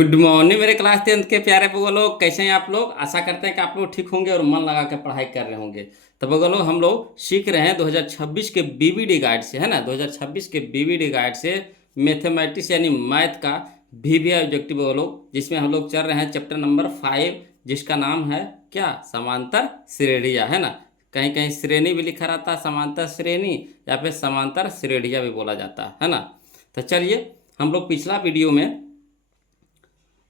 Good morning मेरे class 10th के प्यारे बगो लोग, कैसे हैं आप लोग। आशा करते हैं कि आप लोग ठीक होंगे और मन लगा के पढ़ाई कर रहे होंगे। तो बगो लोग, हम लोग सीख रहे हैं 2026 के बीबीडी गाइड से, है ना। 2026 के बीबीडी गाइड से मैथमेटिक्स यानी मैथ का वीवीआई ऑब्जेक्टिव बगो लोग, जिसमें हम लोग चल रहे हैं चैप्टर नंबर 5, जिसका नाम है क्या, समांतर श्रेणियाँ, है ना। कहीं कहीं श्रेणी भी लिखा रहता है, समांतर श्रेणी, या फिर समांतर श्रेणियाँ भी बोला जाता है ना। तो चलिए, हम लोग पिछला वीडियो में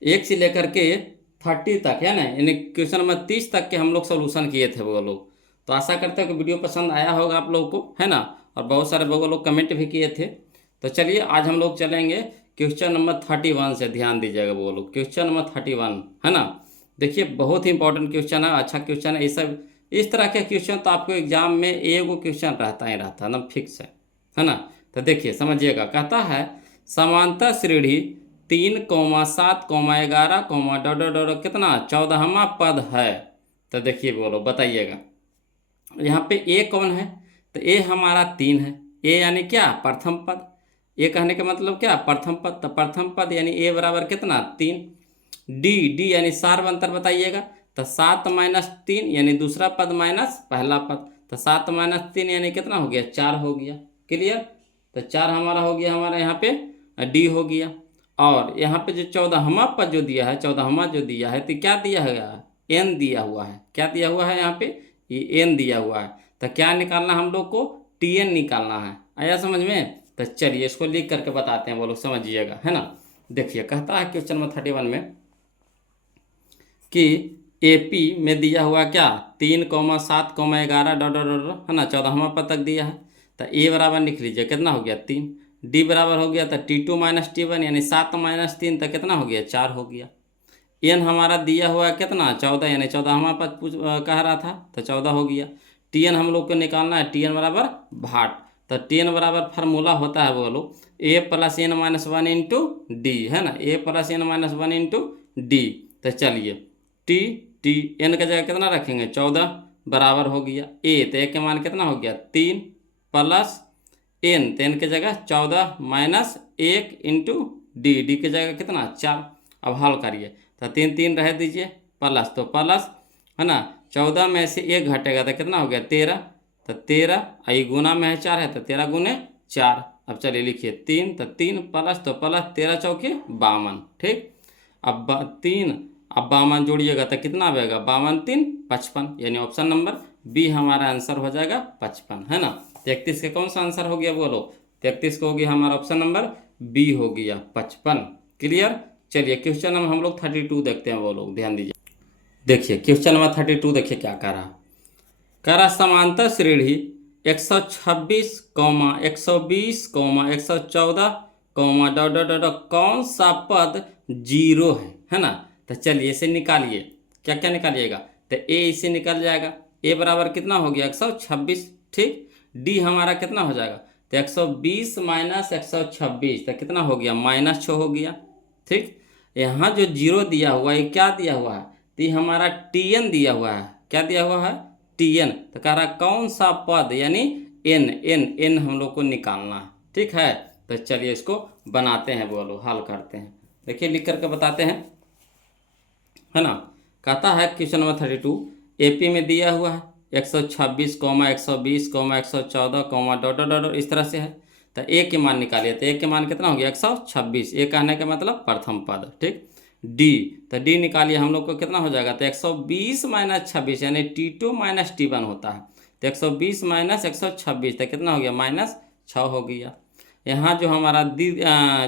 1 से लेकर के 30 तक, है ना, यानी क्वेश्चन नंबर 30 तक के हम लोग सोल्यूशन किए थे वो लोग। तो आशा करते हैं कि वीडियो पसंद आया होगा आप लोगों को, है ना। और बहुत सारे वो लोग कमेंट भी किए थे। तो चलिए, आज हम लोग चलेंगे क्वेश्चन नंबर 31 से। ध्यान दीजिएगा वो लोग, क्वेश्चन नंबर 31, है ना। देखिए, बहुत ही इंपॉर्टेंट क्वेश्चन है, अच्छा क्वेश्चन है। ये सब इस तरह के क्वेश्चन तो आपको एग्जाम में एगो क्वेश्चन रहता ही रहता है, एकदम फिक्स है ना। तो देखिए, समझिएगा। कहता है समांतर श्रेणी 3,7,11, डॉट डॉट कितना 14वां पद है। तो देखिए बोलो, बताइएगा यहाँ पे ए कौन है। तो ए हमारा 3 है। ए यानी क्या, प्रथम पद। ए कहने का मतलब क्या, प्रथम पद। तो प्रथम पद यानी ए बराबर कितना, 3। डी डी यानी सार अंतर बताइएगा। तो 7 - 3 यानी दूसरा पद माइनस पहला पद। तो 7 - 3 यानी कितना हो गया, 4 हो गया। क्लियर। तो 4 हमारा हो गया, हमारा यहाँ पे डी हो गया। और यहाँ पे जो 14वां पद जो दिया है, 14वां जो दिया है, तो क्या दिया है, एन दिया हुआ है। क्या दिया हुआ है यहाँ पे, ये एन दिया हुआ है। तो क्या निकालना हम लोग को, टी एन निकालना है। आया समझ में। तो चलिए, इसको लिख करके बताते हैं, वो लोग समझिएगा, है ना। देखिए, कहता है क्वेश्चन नंबर 31 में कि एपी में दिया हुआ क्या, 3,7,11, डॉट डॉट डॉट, है ना, 14वां पद तक दिया है। तो ए बराबर लिख लीजिए, कितना हो गया, 3। डी बराबर हो गया, तो T2 - T1 यानी 7 - 3, तो कितना हो गया, 4 हो गया। एन हमारा दिया हुआ है कितना, 14, यानी 14वां पद कह रहा था, तो 14 हो गया। टी एन हम लोग को निकालना है, टी एन बराबर भाट। तो टी एन बराबर फार्मूला होता है बोलो, a plus n minus 1 into d, है ना, a plus n minus 1 into d. तो चलिए, टी टी एन का जगह कितना रखेंगे, 14 बराबर हो गया ए। तो ए के मान कितना हो गया, 3 प्लस एन, तो एन के जगह 14 माइनस 1 इंटू डी, डी के जगह कितना, 4। अब हल करिए, तो 3 3 रह दीजिए, प्लस तो प्लस, है ना। 14 में से 1 घटेगा तो कितना हो गया, 13। तो 13 आई गुना में है 4 है, तो 13 गुने 4। अब चलिए लिखिए 3, तो 3 प्लस तो प्लस, 13 चौके 52, ठीक। अब 3, अब 52 जोड़िएगा तो कितना आएगा, 52 3 55, यानी ऑप्शन नंबर बी हमारा आंसर हो जाएगा 55, है ना। 33 का कौन सा आंसर हो गया बोलो, 33 को हो गया हमारा ऑप्शन नंबर बी हो गया 55। क्लियर। चलिए, क्वेश्चन नंबर हम लोग 32 देखते हैं, वो लोग ध्यान दीजिए। देखिए क्वेश्चन नंबर 32, देखिए क्या कह रहा समांतर श्रेणी 126, 120, 114, डॉट डॉट डॉट, कौन सा पद 0 है ना। तो चलिए, इसे निकालिए। क्या क्या निकालिएगा, तो ए इसे निकल जाएगा, ए बराबर कितना हो गया, 126, ठीक। डी हमारा कितना हो जाएगा, तो 120 माइनस 126, तो कितना हो गया, -6 हो गया, ठीक। यहाँ जो 0 दिया हुआ है, क्या दिया हुआ है, तो ये हमारा टी एन दिया हुआ है। क्या दिया हुआ है, टी एन। तो कह रहा कौन सा पद, यानी एन एन एन हम लोग को निकालना है, ठीक है। तो चलिए, इसको बनाते हैं, बोलो हल करते हैं। देखिए, लिख करके बताते हैं, है ना। कहता है क्वेश्चन नंबर 32, एपी में दिया हुआ है 126, 120, 114, डॉट डॉट डॉट, इस तरह से है। तो ए के मान निकालिए। तो ए के मान कितना हो गया, 126, ए कहने का मतलब प्रथम पद, ठीक। डी, तो डी निकालिए, हम लोग को कितना हो जाएगा, तो 120 माइनस 26 यानी T2 - T1 होता है। तो 120 माइनस 126, तो कितना हो गया, -6 हो गया। यहाँ जो हमारा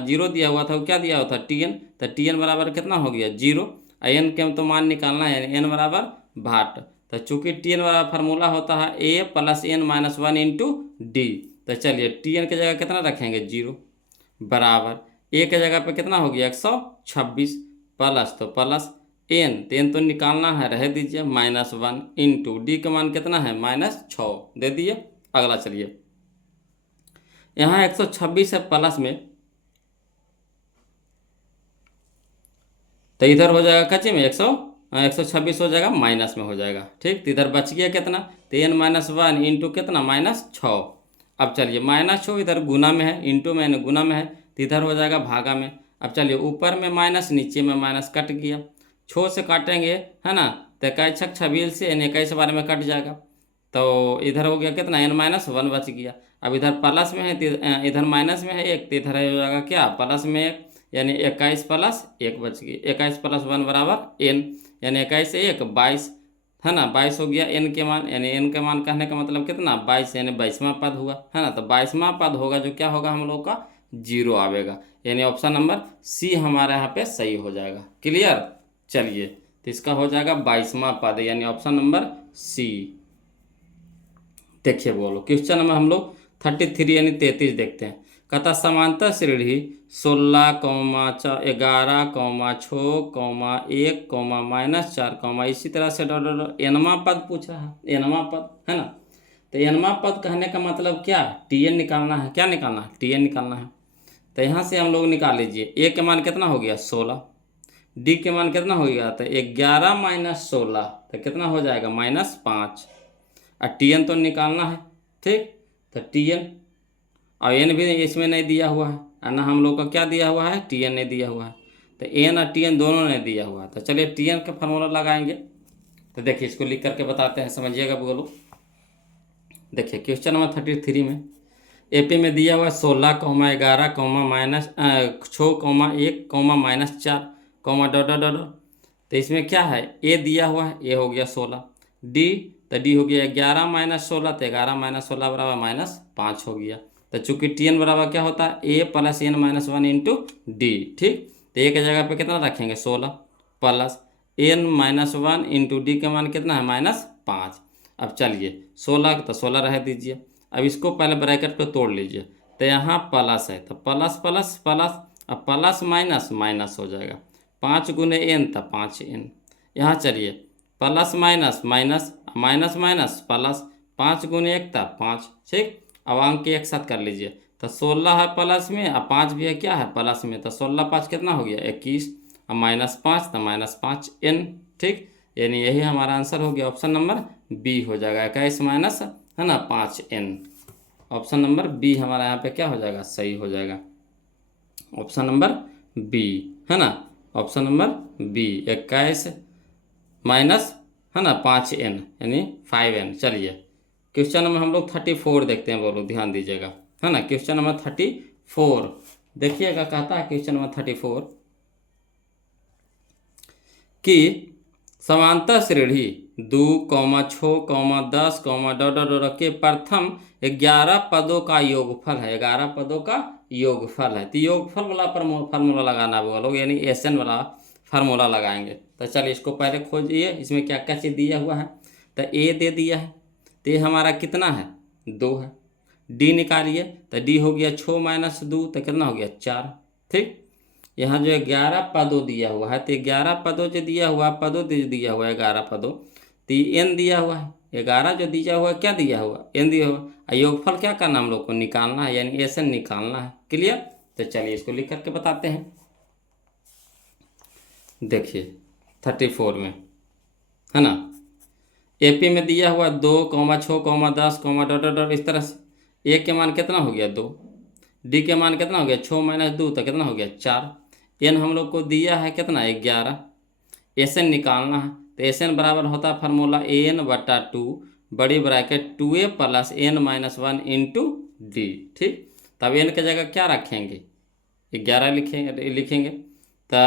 0 दिया हुआ था, वो क्या दिया हुआ था, टी एन। तो टी एन बराबर कितना हो गया, 0। एन के तो मान निकालना है, एन बराबर भाट। तो चूंकि टी एन बराबर फार्मूला होता है a plus n minus 1 into d. तो चलिए, टी एन की जगह कितना रखेंगे, 0 बराबर ए के जगह पे कितना हो गया, 126, प्लस तो प्लस एन, तो एन तो निकालना है, रह दीजिए, -1 इंटू डी का मान कितना है, -6 दे दिए। अगला चलिए, यहाँ 126 है प्लस में, तो इधर हो जाएगा कच्चे में 126 हो जाएगा, माइनस में हो जाएगा, ठीक। तो इधर बच गया कितना, तो एन -1 इंटू कितना, -6। अब चलिए, -6 इधर गुना में है, इंटू में गुना में है, तो इधर हो जाएगा भागा में। अब चलिए ऊपर में माइनस नीचे में माइनस कट गया, छो से काटेंगे है ना, तो 21 छक 26 से यानी 21 बार में कट जाएगा। तो इधर हो गया कितना n-1 बच गया। अब इधर प्लस में है तो इधर माइनस में है 1, तो इधर हो जाएगा क्या प्लस में 1, यानी 21 प्लस 1 बच गया। 21 प्लस 1 बराबर n, यानी 21 से 1 22 है ना, 22 हो गया n के मान, यानी n के मान कहने का मतलब कितना 22, यानी 22वां पद हुआ है ना। तो 22वां पद होगा जो क्या होगा हम लोग का 0 आवेगा, यानी ऑप्शन नंबर सी हमारा यहाँ पे सही हो जाएगा। क्लियर। चलिए तो इसका हो जाएगा 22वां पद, यानी ऑप्शन नंबर सी। देखिए बोलो क्वेश्चन में हम लोग 33 यानी 33 देखते हैं। कहता समांतर श्रेणी 16, 11, 6, 1, -4, इसी तरह से एनवां पद पूछा है, एनवां पद है ना। तो एनवां पद कहने का मतलब क्या, टीएन निकालना है। क्या निकालना है, टीएन निकालना है। तो यहाँ से हम लोग निकाल लीजिए, ए के मान कितना हो गया 16, डी के मान कितना हो गया, तो 11 - 16 तो कितना हो जाएगा -5, और टीएन तो निकालना है। ठीक, तो टीएन और एन भी इसमें नहीं दिया हुआ है, और ना हम लोग का क्या दिया हुआ है, टीएन नहीं दिया हुआ है। तो एन और टीएन दोनों ने दिया हुआ है। तो चलिए टीएन का फार्मूला लगाएंगे। तो देखिए इसको लिख करके बताते हैं, समझिएगा बोलो। देखिए क्वेश्चन नंबर 33 में एपी में दिया हुआ 16, 11, -6, 1, -4, तो इसमें क्या है, ए दिया हुआ है, ए हो गया 16, डी तो डी हो गया 11 - 16, तो 11 - 16 बराबर -5 हो गया। तो चूंकि टी एन बराबर क्या होता है, a plus n-1 into D. ठीक, तो ए के जगह पे कितना रखेंगे 16 प्लस n-1 इंटू डी का मान कितना है -5। अब चलिए 16 तो 16 रह दीजिए। अब इसको पहले ब्रैकेट पे तोड़ लीजिए, तो यहाँ प्लस है तो प्लस प्लस प्लस, अब प्लस माइनस माइनस हो जाएगा, 5 गुने n तो 5n। यहाँ चलिए plus minus minus minus minus plus, 5 गुने 1 था 5। ठीक, अब अंक के एक साथ कर लीजिए, तो 16 है प्लस में और 5 भी है क्या है प्लस में, तो 16 5 कितना हो गया 21, और -5 तो -5n। ठीक, यानी यही हमारा आंसर हो गया, ऑप्शन नंबर बी हो जाएगा, 21 माइनस है ना 5n। ऑप्शन नंबर बी हमारा यहाँ पे क्या हो जाएगा, सही हो जाएगा, ऑप्शन नंबर बी है ना। ऑप्शन नंबर बी 21 माइनस है ना 5n यानी 5n। चलिए क्वेश्चन नंबर हम लोग 34 देखते हैं, बोलो ध्यान दीजिएगा है ना। क्वेश्चन नंबर 34 देखिएगा, कहता है क्वेश्चन नंबर 34 कि समांतर श्रेणी 2, 6, 10, के प्रथम 11 पदों का योगफल है, 11 पदों का योगफल है। तो योगफल वाला फार्मूला लगाना बोलो, यानी एसएन वाला फार्मूला लगाएंगे। तो चलिए इसको पहले खोजिए, इसमें क्या क्या चीज़ दिया हुआ है। तो ए दे दिया है, तो ये हमारा कितना है 2 है। डी निकालिए, तो डी हो गया 6 - 2 तो कितना हो गया 4। ठीक, यहाँ जो 11 पदों दिया हुआ है, तो 11 पदों जो दिया हुआ है, पदों जो दिया हुआ है 11 पदों, तो एन दिया हुआ है, 11 जो दिया हुआ है क्या दिया हुआ, एन दिया हुआ। योगफल क्या करना हम लोग को निकालना है, यानी एस एन निकालना है। क्लियर। तो चलिए इसको लिख करके बताते हैं। देखिए 34 में है ना, एपी में दिया हुआ 2, 6, 10, इस तरह से। ए के मान कितना हो गया 2, डी के मान कितना हो गया 6 - 2 तो कितना हो गया 4। एन हम लोग को दिया है कितना 11, एस एन निकालना है। तो एस एन बराबर होता है फार्मूला an/2 बड़ी bracket 2a plus n-1 into D. ठीक, तब एन के जगह क्या रखेंगे 11 लिखेंगे। तो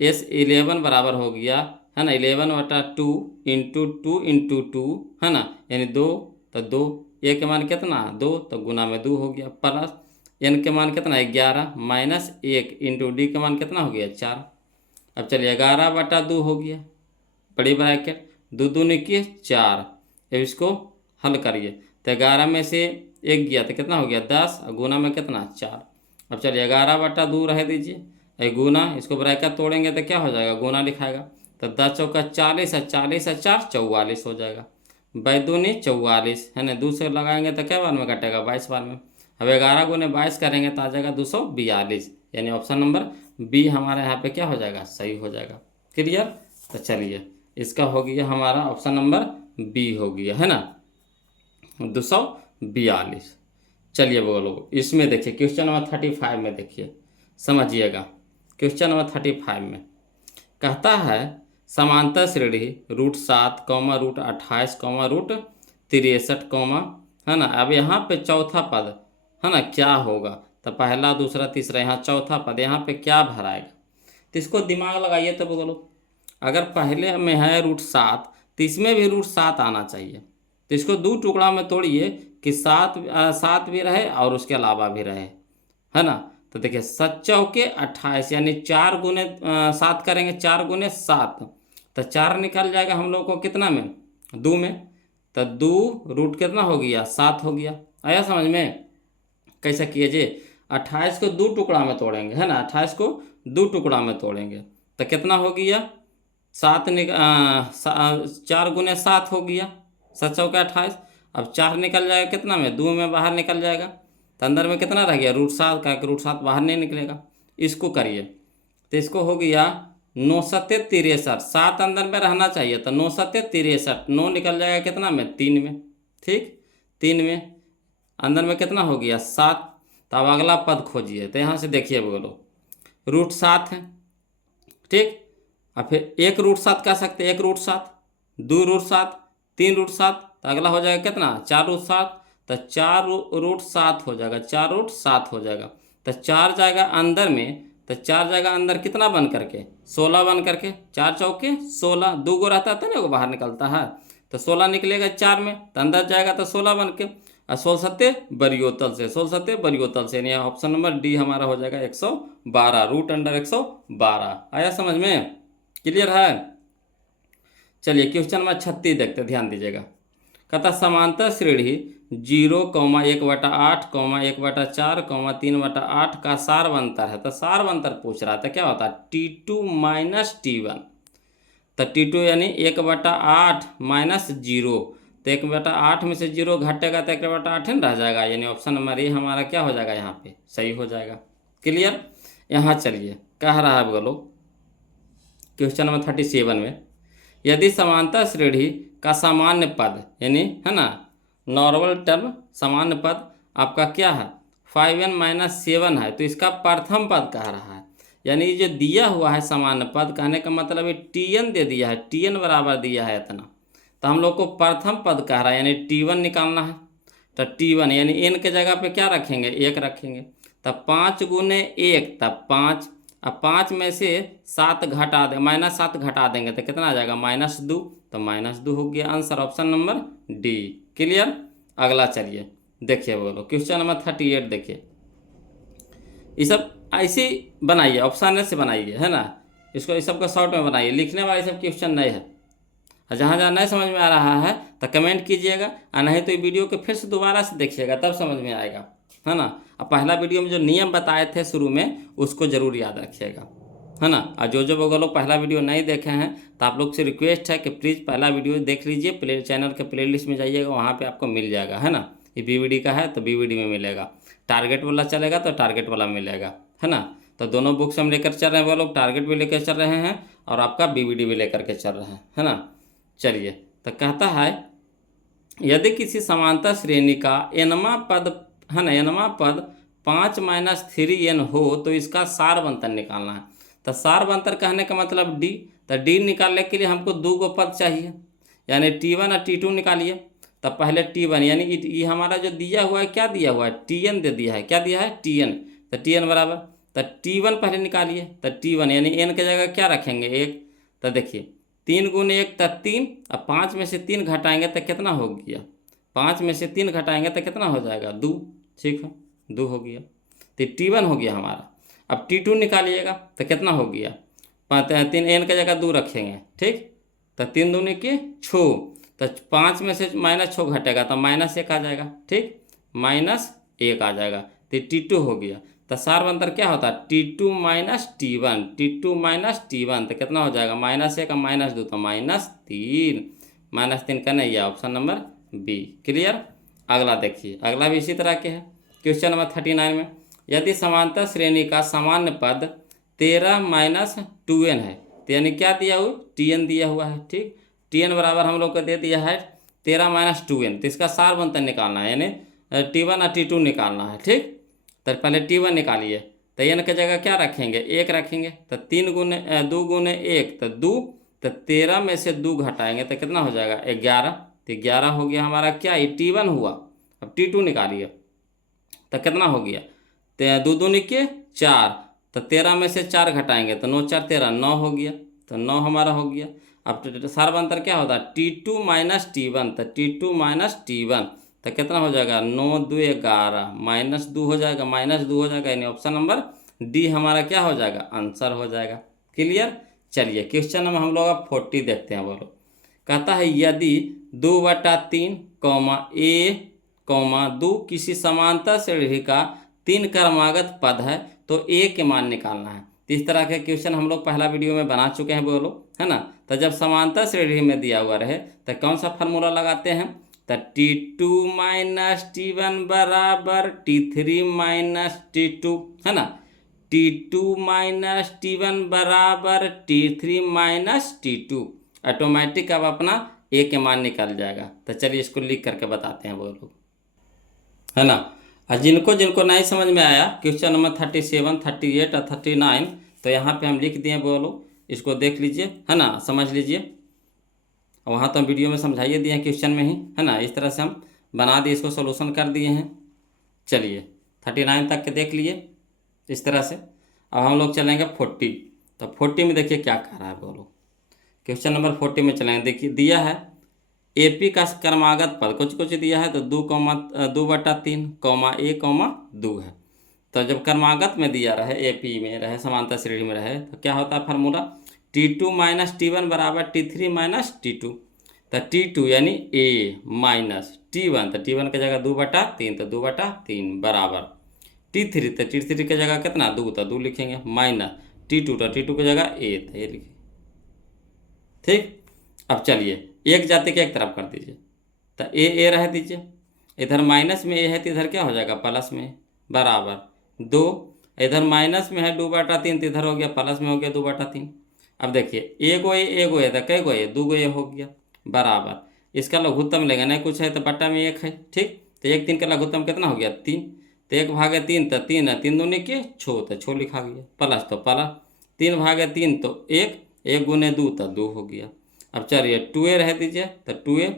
S11 बराबर हो गया है ना 11/2 इंटू 2 इंटू 2 है ना, यानी 2, तो 2 ए के मान कितना 2 तो गुना में 2 हो गया, प्लस एन के मान कितना 11 माइनस 1 इंटू डी के मान कितना हो गया 4। अब चलिए 11/2 हो गया, बड़ी ब्रैकेट 2 दूनी की 4। अब इसको हल करिए, तो 11 में से 1 गया तो कितना हो गया 10, और गुना में कितना 4। अब चलिए 11/2 रह दीजिए, गुना, इसको ब्रैकेट तोड़ेंगे तो क्या हो जाएगा गुना लिखाएगा। तो 10 चौका 40 और 40 और 4 44 हो जाएगा, 22 44 है ना। 2 से लगाएंगे तो क्या बार में कटेगा 22 बार में। अब 11 गुने 22 करेंगे तो आ जाएगा 242, यानी ऑप्शन नंबर बी हमारे यहाँ पे क्या हो जाएगा सही हो जाएगा। क्लियर। तो चलिए इसका हो गया हमारा ऑप्शन नंबर बी हो गया है ना 242। चलिए बोलो इसमें देखिए क्वेश्चन नंबर 35 में देखिए समझिएगा। क्वेश्चन नंबर 35 में कहता है समांतर श्रेणी √7, √28, √63, है ना। अब यहाँ पे चौथा पद है ना क्या होगा, तो पहला दूसरा तीसरा, यहाँ चौथा पद, यहाँ पे क्या भराएगा, तो इसको दिमाग लगाइए तो बोलो। अगर पहले में है √7 तो इसमें भी √7 आना चाहिए, तो इसको दो टुकड़ा में तोड़िए कि 7 भी रहे और उसके अलावा भी रहे, है ना। तो देखिए 7 चौके 28 यानी 4 गुने 7 करेंगे, 4 गुने 7, तो 4 निकल जाएगा हम लोग को कितना में, 2 में, तो 2 रूट कितना हो गया, 7 हो गया। आया समझ में कैसे कीजिए, 28 को 2 टुकड़ा में तोड़ेंगे, है ना, 28 को 2 टुकड़ा में तोड़ेंगे तो कितना हो गया, 4 गुने 7 हो गया, 7 चौके 28। अब 4 निकल जाएगा कितना में, 2 में बाहर निकल जाएगा, तो अंदर में कितना रह गया, √7 का, √7 बाहर नहीं निकलेगा। इसको करिए तो इसको हो गया 9 सत्ते 63, 7 अंदर में रहना चाहिए, तो 9 सत्ते 63, 9 निकल जाएगा कितना में, 3 में, ठीक, 3 में, अंदर में कितना हो गया, 7। तो अब अगला पद खोजिए, तो यहाँ से देखिए बोलो √7 है, ठीक। अब फिर 1 √7 कह सकते, 1 √7, 2 √7, 3 √7, तो अगला हो जाएगा कितना, 4 √7, तो 4 √7 हो जाएगा, 4 √7 हो जाएगा, तो 4 जाएगा अंदर में, तो 4 जाएगा अंदर कितना बन करके, 16 बन करके, 4 चौके 16, 2 गो रहता है ना, वो बाहर निकलता है, तो 16 निकलेगा 4 में, तो अंदर जाएगा तो 16 बन के, और 16 सत्ते बरियोतल से, 16 सत्ते बरियोतल से, यानी ऑप्शन नंबर डी हमारा हो जाएगा 112, √112। आया समझ में, क्लियर है। चलिए क्वेश्चन नंबर 36 देखते, ध्यान दीजिएगा। कहता समांतर श्रेणी 0, 1/8, 1/4, 3/8 का सारवंतर है, तो सारवंतर पूछ रहा था, क्या होता है, T2 - T1, तो T2 यानी 1/8 माइनस 0, तो 1/8 में से 0 घटेगा तो 1/8 रह जाएगा, यानी ऑप्शन नंबर ए हमारा क्या हो जाएगा, यहाँ पे सही हो जाएगा। क्लियर। यहाँ चलिए कह रहा है बोलो क्वेश्चन नंबर 37 में, यदि समांतर श्रेणी का सामान्य पद यानी है ना नॉर्मल टर्म सामान्य पद आपका क्या है 5n - 7 है, तो इसका प्रथम पद कह रहा है, यानी जो दिया हुआ है सामान्य पद, कहने का मतलब है tn दे दिया है, tn बराबर दिया है इतना, तो हम लोग को प्रथम पद कह रहा है यानी T1 निकालना है, तो T1 यानी n के जगह पे क्या रखेंगे, 1 रखेंगे, तब 5 गुने 1 तब 5, अब 5 में से 7 घटा दे -7 घटा देंगे तो कितना आ जाएगा, -2, तो -2 हो गया answer, option number D. Clear. अगला चलिए देखिए बोलो क्वेश्चन नंबर 38 देखिए, ये सब ऐसे बनाइए, ऑप्शन से बनाइए, है ना, इसको इस सब का शॉर्ट में बनाइए, लिखने वाले सब क्वेश्चन नहीं है, जहाँ जहाँ नहीं समझ में आ रहा है तो कमेंट कीजिएगा, और नहीं तो ये वीडियो को फिर से दोबारा से देखिएगा, तब समझ में आएगा, है ना। अब पहला वीडियो में जो नियम बताए थे शुरू में उसको ज़रूर याद रखिएगा, है ना। और जो लोग पहला वीडियो नहीं देखे हैं तो आप लोग से रिक्वेस्ट है कि प्लीज़ पहला वीडियो देख लीजिए, चैनल के प्लेलिस्ट में जाइएगा, वहाँ पे आपको मिल जाएगा, है ना। ये BVD का है तो BVD में मिलेगा, टारगेट वाला चलेगा तो टारगेट वाला मिलेगा, है ना। तो दोनों बुक्स हम लेकर चल रहे हैं, वो लोग टारगेट भी लेकर चल रहे हैं और आपका BVD भी लेकर के चल रहे हैं, है ना। चलिए तो कहता है यदि किसी समांतर श्रेणी का nवां पद, है ना, nवां पद 5 - 3n हो तो इसका सारवंतर निकालना है, तो सारवंतर कहने का मतलब D, तो D निकालने के लिए हमको 2 गो पद चाहिए, यानी T1 और T2 निकालिए। तब पहले T1 यानी ये हमारा जो दिया हुआ है, क्या दिया हुआ है, Tn दे दिया है, क्या दिया है, Tn, तो Tn बराबर, तो T1 पहले निकालिए, तो T1 यानी n के जगह क्या रखेंगे, 1, तो देखिए 3 गुने 1 तो 3, अब 5 में से 3 घटाएंगे तो कितना हो गया, 5 में से 3 घटाएंगे तो कितना हो जाएगा, 2, ठीक है 2 हो गया, तो T1 हो गया हमारा। अब T2 निकालिएगा तो कितना हो गया, 3 n के जगह 2 रखेंगे, ठीक, तो 3 दूनी के 6, तो 5 में से -6 घटेगा तो -1 आ जाएगा, ठीक, -1 आ जाएगा, तो T2 हो गया। तो सारवंतर क्या होता है, T2 - T1, T2 - T1, तो कितना हो जाएगा, -1 और -2 तो -3, -3 का नहीं है, ऑप्शन नंबर बी। क्लियर। अगला देखिए, अगला भी इसी तरह के है, क्वेश्चन नंबर 39 में, यदि समांतर श्रेणी का सामान्य पद 13 - 2n है, तो यानी क्या दिया हुआ, Tn दिया हुआ है, ठीक, Tn बराबर हम लोग को दे दिया है 13 - 2n, तो इसका सारवंतर निकालना है, यानी T1 और T2 निकालना है, ठीक। तो पहले T1 निकालिए, तो एन की जगह क्या रखेंगे, 1 रखेंगे। तो 3 गुने 2 गुने 1 तो 2, तो 13 में से 2 घटाएंगे तो कितना हो जाएगा, 11। तो 11 हो गया हमारा क्या, ये T1 हुआ। अब T2 निकालिए तो कितना हो गया, तो 2 दूनी के 4, तो 13 में से 4 घटाएंगे तो 9 4 13, 9 हो गया। तो 9 हमारा हो गया। अब सार्वंतर क्या होता है, T2 माइनस T1, तो T2 माइनस T1 तो कितना हो जाएगा, 9 2 11 माइनस 2 हो जाएगा, माइनस 2 हो जाएगा, यानी ऑप्शन नंबर डी हमारा क्या हो जाएगा, आंसर हो जाएगा। क्लियर। चलिए क्वेश्चन नंबर हम लोग अब 40 देखते हैं। बोलो, कहता है यदि 2/3 2 किसी समांतर श्रेणी का 3 क्रमागत पद है तो ए के मान निकालना है। तो इस तरह के क्वेश्चन हम लोग पहला वीडियो में बना चुके हैं। बोलो, है ना। तो जब समांतर श्रेणी में दिया हुआ रहे तो कौन सा फार्मूला लगाते हैं, तो T2 माइनस T1 बराबर T3 माइनस T2, है ना। T2 माइनस T1 बराबर T3 माइनस T2, ऑटोमेटिक अब अपना ए के मान निकल जाएगा। तो चलिए इसको लिख करके बताते हैं वो लोग, है ना। और जिनको जिनको नहीं समझ में आया क्वेश्चन नंबर 37 38 और 39, तो यहाँ पे हम लिख दिए बोलो, इसको देख लीजिए, है ना, समझ लीजिए। वहाँ तो हम वीडियो में समझाइए दिए हैं क्वेश्चन में ही, है ना। इस तरह से हम बना दिए, इसको सोल्यूशन कर दिए हैं। चलिए 39 तक के देख लिए इस तरह से। अब हम लोग चलेंगे 40। तो 40 में देखिए क्या कह रहा है, बोलो क्वेश्चन नंबर 40 में चलेंगे। देखिए दिया है एपी का क्रमागत पद कुछ कुछ दिया है, तो 2/3 2 है। तो जब क्रमागत में दिया रहे, एपी में रहे, समांतर श्रेणी में रहे, तो क्या होता है फार्मूला, T2 माइनस T1 बराबर T3 माइनस T2। तो T2 यानी ए माइनस T1, तो T1 की जगह 2/3, तो 2/3 बराबर T3, तो T3 की जगह कितना 2, तो 2 लिखेंगे, माइनस T2, तो T2 की जगह ए, तो ये लिखेंगे। ठीक। अब चलिए एक जाति के एक तरफ कर दीजिए, तो ए रह दीजिए, इधर माइनस में ए है तो इधर क्या हो जाएगा प्लस में, बराबर 2, इधर माइनस में है 2/3, तो इधर हो गया प्लस में, हो गया 2/3। अब देखिए एगो ए तो कै गो ए, 2 गो ए हो गया, बराबर इसका लघुत्तम लेंगे, नहीं कुछ है तो बट्टा में 1 है। ठीक। तो 1 3 का लघुत्तम कितना हो गया, 3, तो 1/3 तो 3 है, 3 दूनी के 6, तो 6 लिखा गया, प्लस तो प्लस 3/3 तो 1, 1 गुने 2 तो 2 हो गया। अब चलिए 2a रह दीजिए, तो 2a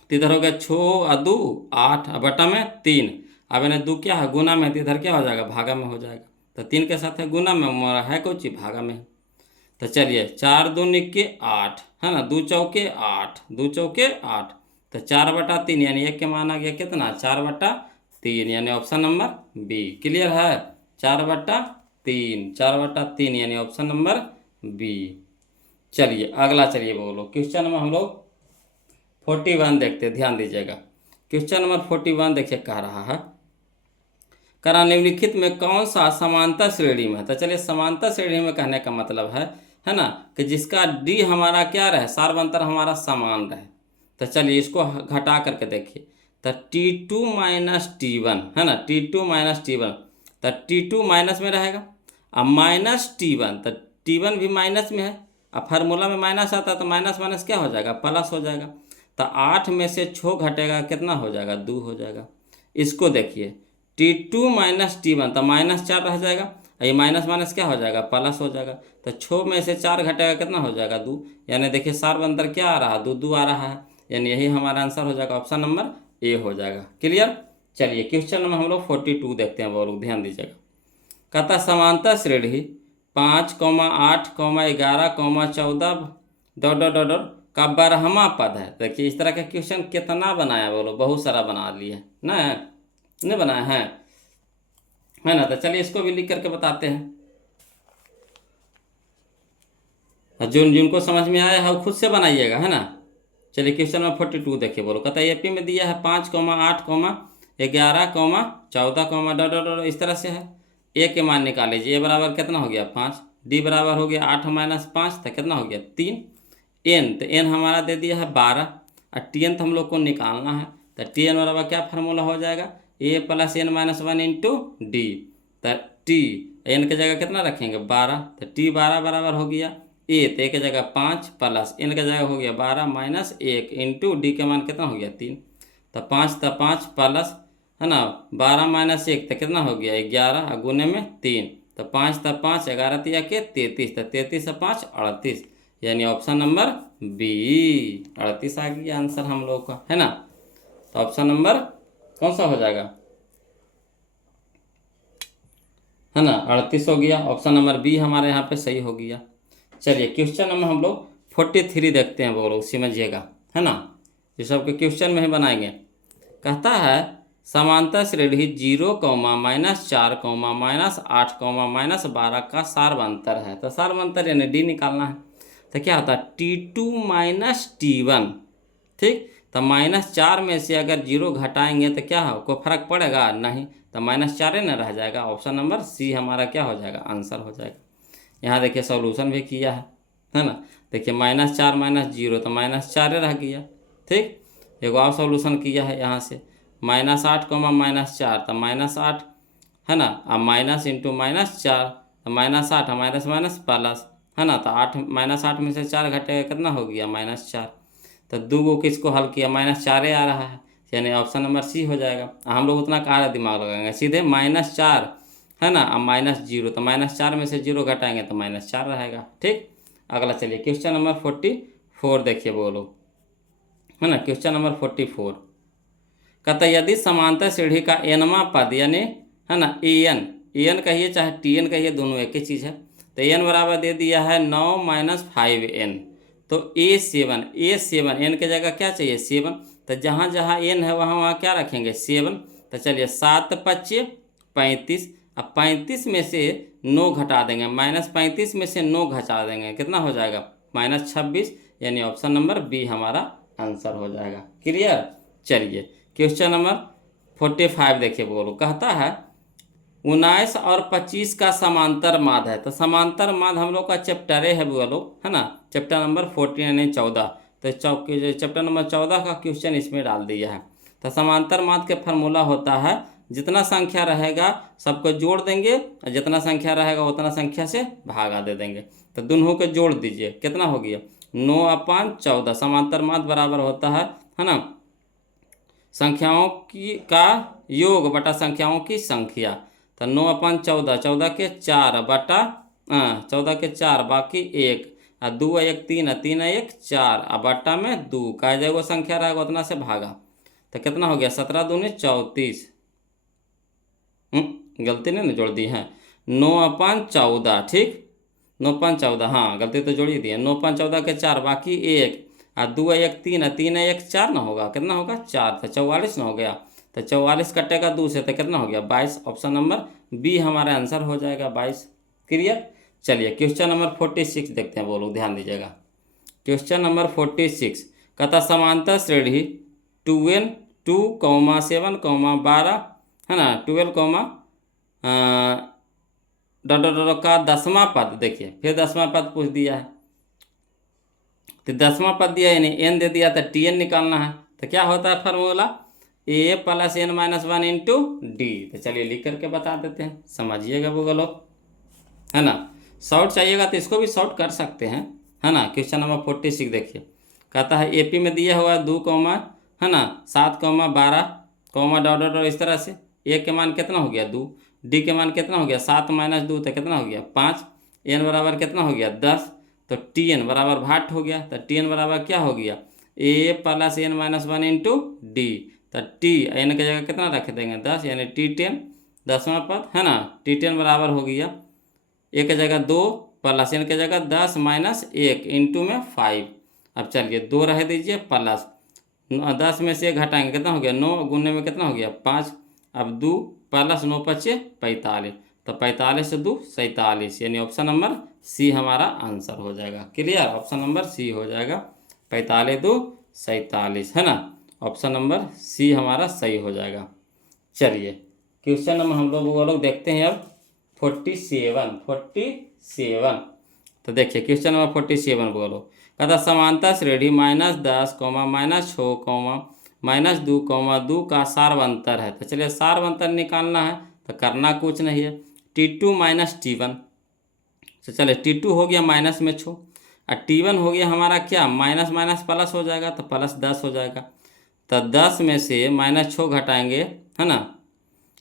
तो इधर हो गया 6 और 2 8, बटा में 3। अब इन्हें 2 क्या है गुना में, तो इधर क्या हो जाएगा भागा में हो जाएगा। तो 3 के साथ है गुना में, हमारा है कोई चीज भागा में। तो चलिए 4 दूनी के 8, है ना, 2 चौके 8, 2 चौके 8, तो 4/3 यानी 1 के मान आ गया कितना, 4/3, यानी ऑप्शन नंबर बी। क्लियर है, 4/3, 4/3 यानी ऑप्शन नंबर बी। चलिए अगला, चलिए बोलो क्वेश्चन नंबर हम लोग 41 देखते हैं, ध्यान दीजिएगा। क्वेश्चन नंबर 41 देखिए कह रहा है, करा निम्नलिखित में कौन सा समांतर श्रेणी में है। तो चलिए समांतर श्रेणी में कहने का मतलब है ना, कि जिसका डी हमारा क्या रहे, सार्वंतर हमारा समान रहे। तो चलिए इसको घटा करके देखिए, तो T2 माइनस T1, है ना, T2 माइनस T1, तो T2 माइनस में रहेगा, अब माइनस T1, तो T1 भी माइनस में है। अब फार्मूला में माइनस आता है तो माइनस माइनस क्या हो जाएगा, प्लस हो जाएगा। तो 8 में से 6 घटेगा, कितना हो जाएगा, 2 हो जाएगा। इसको देखिए T2 माइनस T1, तो -4 रह जाएगा, ये माइनस माइनस क्या हो जाएगा, प्लस हो जाएगा। तो 6 में से 4 घटेगा, कितना हो जाएगा, 2। यानी देखिए सार्वंतर क्या आ रहा है, 2 2 आ रहा है, यानी यही हमारा आंसर हो जाएगा, ऑप्शन नंबर ए हो जाएगा। क्लियर। चलिए क्वेश्चन नंबर हम लोग 42 देखते हैं, वो लोग ध्यान दीजिएगा। कहता समांतर श्रेणी 5, 8, 11, 14 का 12वां पद है। देखिए इस तरह का क्वेश्चन कितना बनाया, बोलो बहुत सारा बना लिए ना, नहीं बनाया है ना। तो चलिए इसको भी लिख करके बताते हैं, जिनको समझ में आया है वो खुद से बनाइएगा, है ना। चलिए क्वेश्चन नंबर 42 देखिए, बोलो कहता है एपी में दिया है 5, 8, 11, 14, इस तरह से है। ए के मान निकाल लीजिए, ए बराबर कितना हो गया 5, डी बराबर हो गया 8 माइनस 5, तो कितना हो गया 3। एन, तो एन हमारा दे दिया है 12, और टी एन तो हम लोग को निकालना है। तो टी एन बराबर क्या फार्मूला हो जाएगा, a plus n minus 1 into d. तो टी एन की जगह कितना रखेंगे 12, तो टी 12 बराबर हो गया ए, तो ए की जगह 5 प्लस एन की जगह हो गया 12 माइनस 1 इंटू डी के मान कितना हो गया 3। तो 5 प्लस है ना, 12 माइनस 1 तो कितना हो गया 11, और गुने में 3 तो 5 तब 5, 11 तिया के 33, तो 33 से 5 38, यानी ऑप्शन नंबर बी 38 आ गया आंसर हम लोग का, है ना। तो ऑप्शन नंबर कौन सा हो जाएगा, है ना, 38 हो गया। ऑप्शन नंबर बी हमारे यहाँ पे सही हो गया। चलिए क्वेश्चन नंबर हम लोग 43 देखते हैं, बोलो समझिएगा, है ना, ये सब के क्वेश्चन में ही बनाएंगे। कहता है समांतर श्रेणी 0, -4, -8, -12 का सार्वंतर है। तो सार्वंतर यानी डी निकालना है। तो क्या होता है T2 - T1, ठीक। तो -4 में से अगर 0 घटाएंगे तो क्या हो, कोई फर्क पड़ेगा नहीं, तो -4 ही ना रह जाएगा। ऑप्शन नंबर सी हमारा क्या हो जाएगा, आंसर हो जाएगा। यहाँ देखिए सॉल्यूशन भी किया है ना। देखिए -4 - 0 तो -4 रह गया, ठीक। एक और सॉल्यूशन किया है यहाँ से, -8, -4 तो -8, है ना, अब माइनस इंटू -4 तो -8, माइनस माइनस प्लस, है ना। तो 8 -8 में से 4 घटेगा कितना हो गया -4। तो दो को किसको हल किया, -4 आ रहा है, यानी ऑप्शन नंबर सी हो जाएगा। हम लोग उतना कहाँ दिमाग लगाएंगे, सीधे -4, है ना, अब -0 तो -4 में से 0 घटाएंगे तो -4 रहेगा, ठीक। अगला चलिए क्वेश्चन नंबर 44 देखिए, बोलो, है ना। क्वेश्चन नंबर 44 कहता है यदि समांतर श्रेणी का एनवा पद यानी, है ना, एन कहिए चाहे टीएन कहिए, दोनों एक ही चीज़ है। तो एन बराबर दे दिया है 9 - 5n, तो A7 एन के जगह क्या चाहिए 7, तो जहाँ जहाँ एन है वहाँ वहाँ क्या रखेंगे 7। तो चलिए 7 × 5 = 35, अब 35 में से 9 घटा देंगे, -35 में से 9 घटा देंगे, कितना हो जाएगा -26, यानी ऑप्शन नंबर बी हमारा आंसर हो जाएगा। क्लियर। चलिए क्वेश्चन नंबर 45 देखिए, बोलो, कहता है 19 और 25 का समांतर माध्य है। तो समांतर माध्य हम लोग का चैप्टर है बोलो, है ना, चैप्टर नंबर 14 यानी 14। तो चैप्टर नंबर 14 का क्वेश्चन इसमें डाल दिया है। तो समांतर माध्य के फार्मूला होता है जितना संख्या रहेगा सबको जोड़ देंगे, और जितना संख्या रहेगा उतना संख्या से भागा दे देंगे। तो दोनों को जोड़ दीजिए, कितना हो गया 9/14। समांतर माध्य बराबर होता है ना, संख्याओं की का योग बटा संख्याओं की संख्या। तो 9/14, 14 के 4 बटा 14 के 4 बाकी 1, और 2 1 3, 3 1 4, और बटा में 2 का जो संख्या रहेगा उतना से भागा। तो कितना हो गया 17 दूनी 34, गलती नहीं ना जोड़ दी है, 9/14, ठीक, 9/14, हाँ गलती तो जोड़ ही दी है। 9/14 के 4 बाकी 1, और 2 1 3, 3 1 4 ना होगा, कितना होगा 4, तो 44 ना हो गया। तो 44 कटेगा 2 से तो कितना हो गया 22, ऑप्शन नंबर बी हमारा आंसर हो जाएगा 22। क्लियर। चलिए क्वेश्चन नंबर 46 देखते हैं, बोलो ध्यान दीजिएगा। क्वेश्चन नंबर 46 कहता समांतर श्रेणी 2n 2, 7, 12, है ना, 12, का 10वां पद। देखिए फिर 10वां पद पूछ दिया है, तो 10वां पद दिया यानी एन दे दिया, तो टी एन निकालना है। तो क्या होता है फार्मूला A + n - 1 × d। तो चलिए लिख करके बता देते हैं, समझिएगा वो लोग, है ना। शॉर्ट चाहिएगा तो इसको भी शॉर्ट कर सकते हैं, है ना। क्वेश्चन नंबर 46 देखिए, कहता है एपी में दिया हुआ 2, है ना, 7, 12, डॉट डॉट इस तरह से। ए के मान कितना हो गया 2, डी के मान कितना हो गया 7 - 2 तो कितना हो गया 5, एन बराबर कितना हो गया 10, तो टी एन बराबर भाट हो गया। तो टी एन बराबर क्या हो गया A + n - 1 × d। तो टी एन की जगह कितना रख देंगे 10, यानी T10 10वां पद, है ना। T10 बराबर हो गया ए की जगह 2 प्लस एन की जगह 10 - 1 इंटू में 5। अब चलिए 2 रह दीजिए प्लस 10 में से 1 घटाएंगे कितना हो गया 9, गुने में कितना हो गया 5। अब 2 प्लस 9 × 5 = 45, तो 45 से 2 47, यानी ऑप्शन नंबर सी हमारा आंसर हो जाएगा। क्लियर। ऑप्शन नंबर सी हो जाएगा, 45 2 47, है ना। ऑप्शन नंबर सी हमारा सही हो जाएगा। चलिए क्वेश्चन नंबर हम लोग वो लोग देखते हैं अब 47। तो देखिए क्वेश्चन नंबर 47 बोलो, कहता समांतर श्रेणी -10, -6, -2, का सार्वंतर है। तो चलिए सार्वंतर निकालना है, तो करना कुछ नहीं है, T2 - T1। तो चलिए T2 हो गया माइनस में 6, और T1 हो गया हमारा क्या माइनस माइनस प्लस हो जाएगा, तो +10 हो जाएगा। तो 10 में से -6 घटाएंगे, है ना।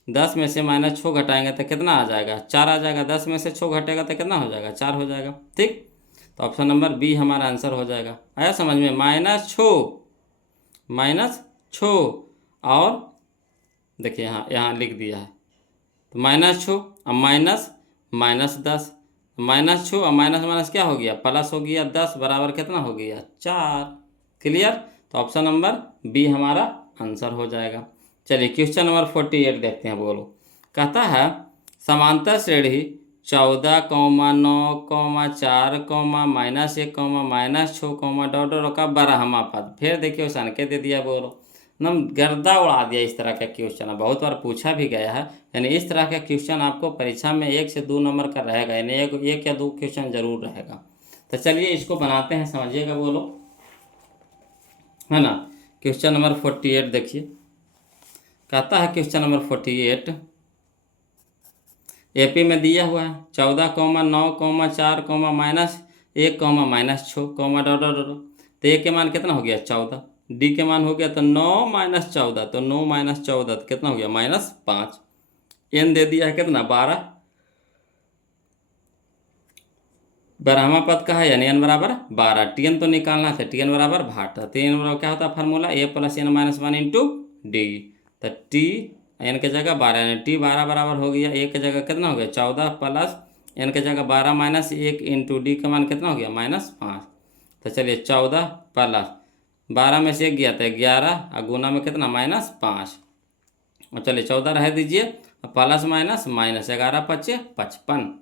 10 में से -6 घटाएंगे तो कितना आ जाएगा, 4 आ जाएगा। 10 में से 6 घटेगा तो कितना हो जाएगा, 4 हो जाएगा। ठीक, तो ऑप्शन नंबर बी हमारा आंसर हो जाएगा। आया समझ में, -6 और देखिए यहाँ यहाँ लिख दिया है, तो -6 अब -10, -6 और माइनस माइनस क्या हो गया, प्लस हो गया, 10 बराबर कितना हो गया, 4। क्लियर, तो ऑप्शन नंबर बी हमारा आंसर हो जाएगा। चलिए क्वेश्चन नंबर 48 देखते हैं। बोलो, कहता है समांतर श्रेणी 14,9,4, -1, -6, का बारहवां पद। फिर देखिए उस संकेत दे दिया। बोलो, नम गर्दा उड़ा दिया। इस तरह का क्वेश्चन बहुत बार पूछा भी गया है, यानी इस तरह का क्वेश्चन आपको परीक्षा में 1 से 2 नंबर का रहेगा, यानी एक या 2 क्वेश्चन जरूर रहेगा। तो चलिए इसको बनाते हैं, समझिएगा। बोलो, है ना। क्वेश्चन नंबर 48 देखिए, कहता है क्वेश्चन नंबर 48 एपी में दिया हुआ है 14,9,4, -1, -6, तो ए के मान कितना हो गया, 14। डी के मान हो गया तो 9 - 14, तो 9 - 14 तो कितना हो गया, -5। एन दे दिया है कितना, 12। बारहवां पद का है, यानी एन बराबर 12। टी एन तो निकालना था, टी एन बराबर भाटा। तो एन बराबर क्या होता है formula, a plus n minus 1 into d. तो टी एन के जगह 12, यानी टी 12 बराबर हो गया ए के जगह कितना हो गया, 14 प्लस एन के जगह 12 माइनस 1 इंटू डी का मान कितना हो गया, -5। तो चलिए 14 प्लस 12 में से 1 गया था 11, और गुना में कितना, -5। और चलिए 14 रह दीजिए, प्लस माइनस माइनस 11 × 5 = 55।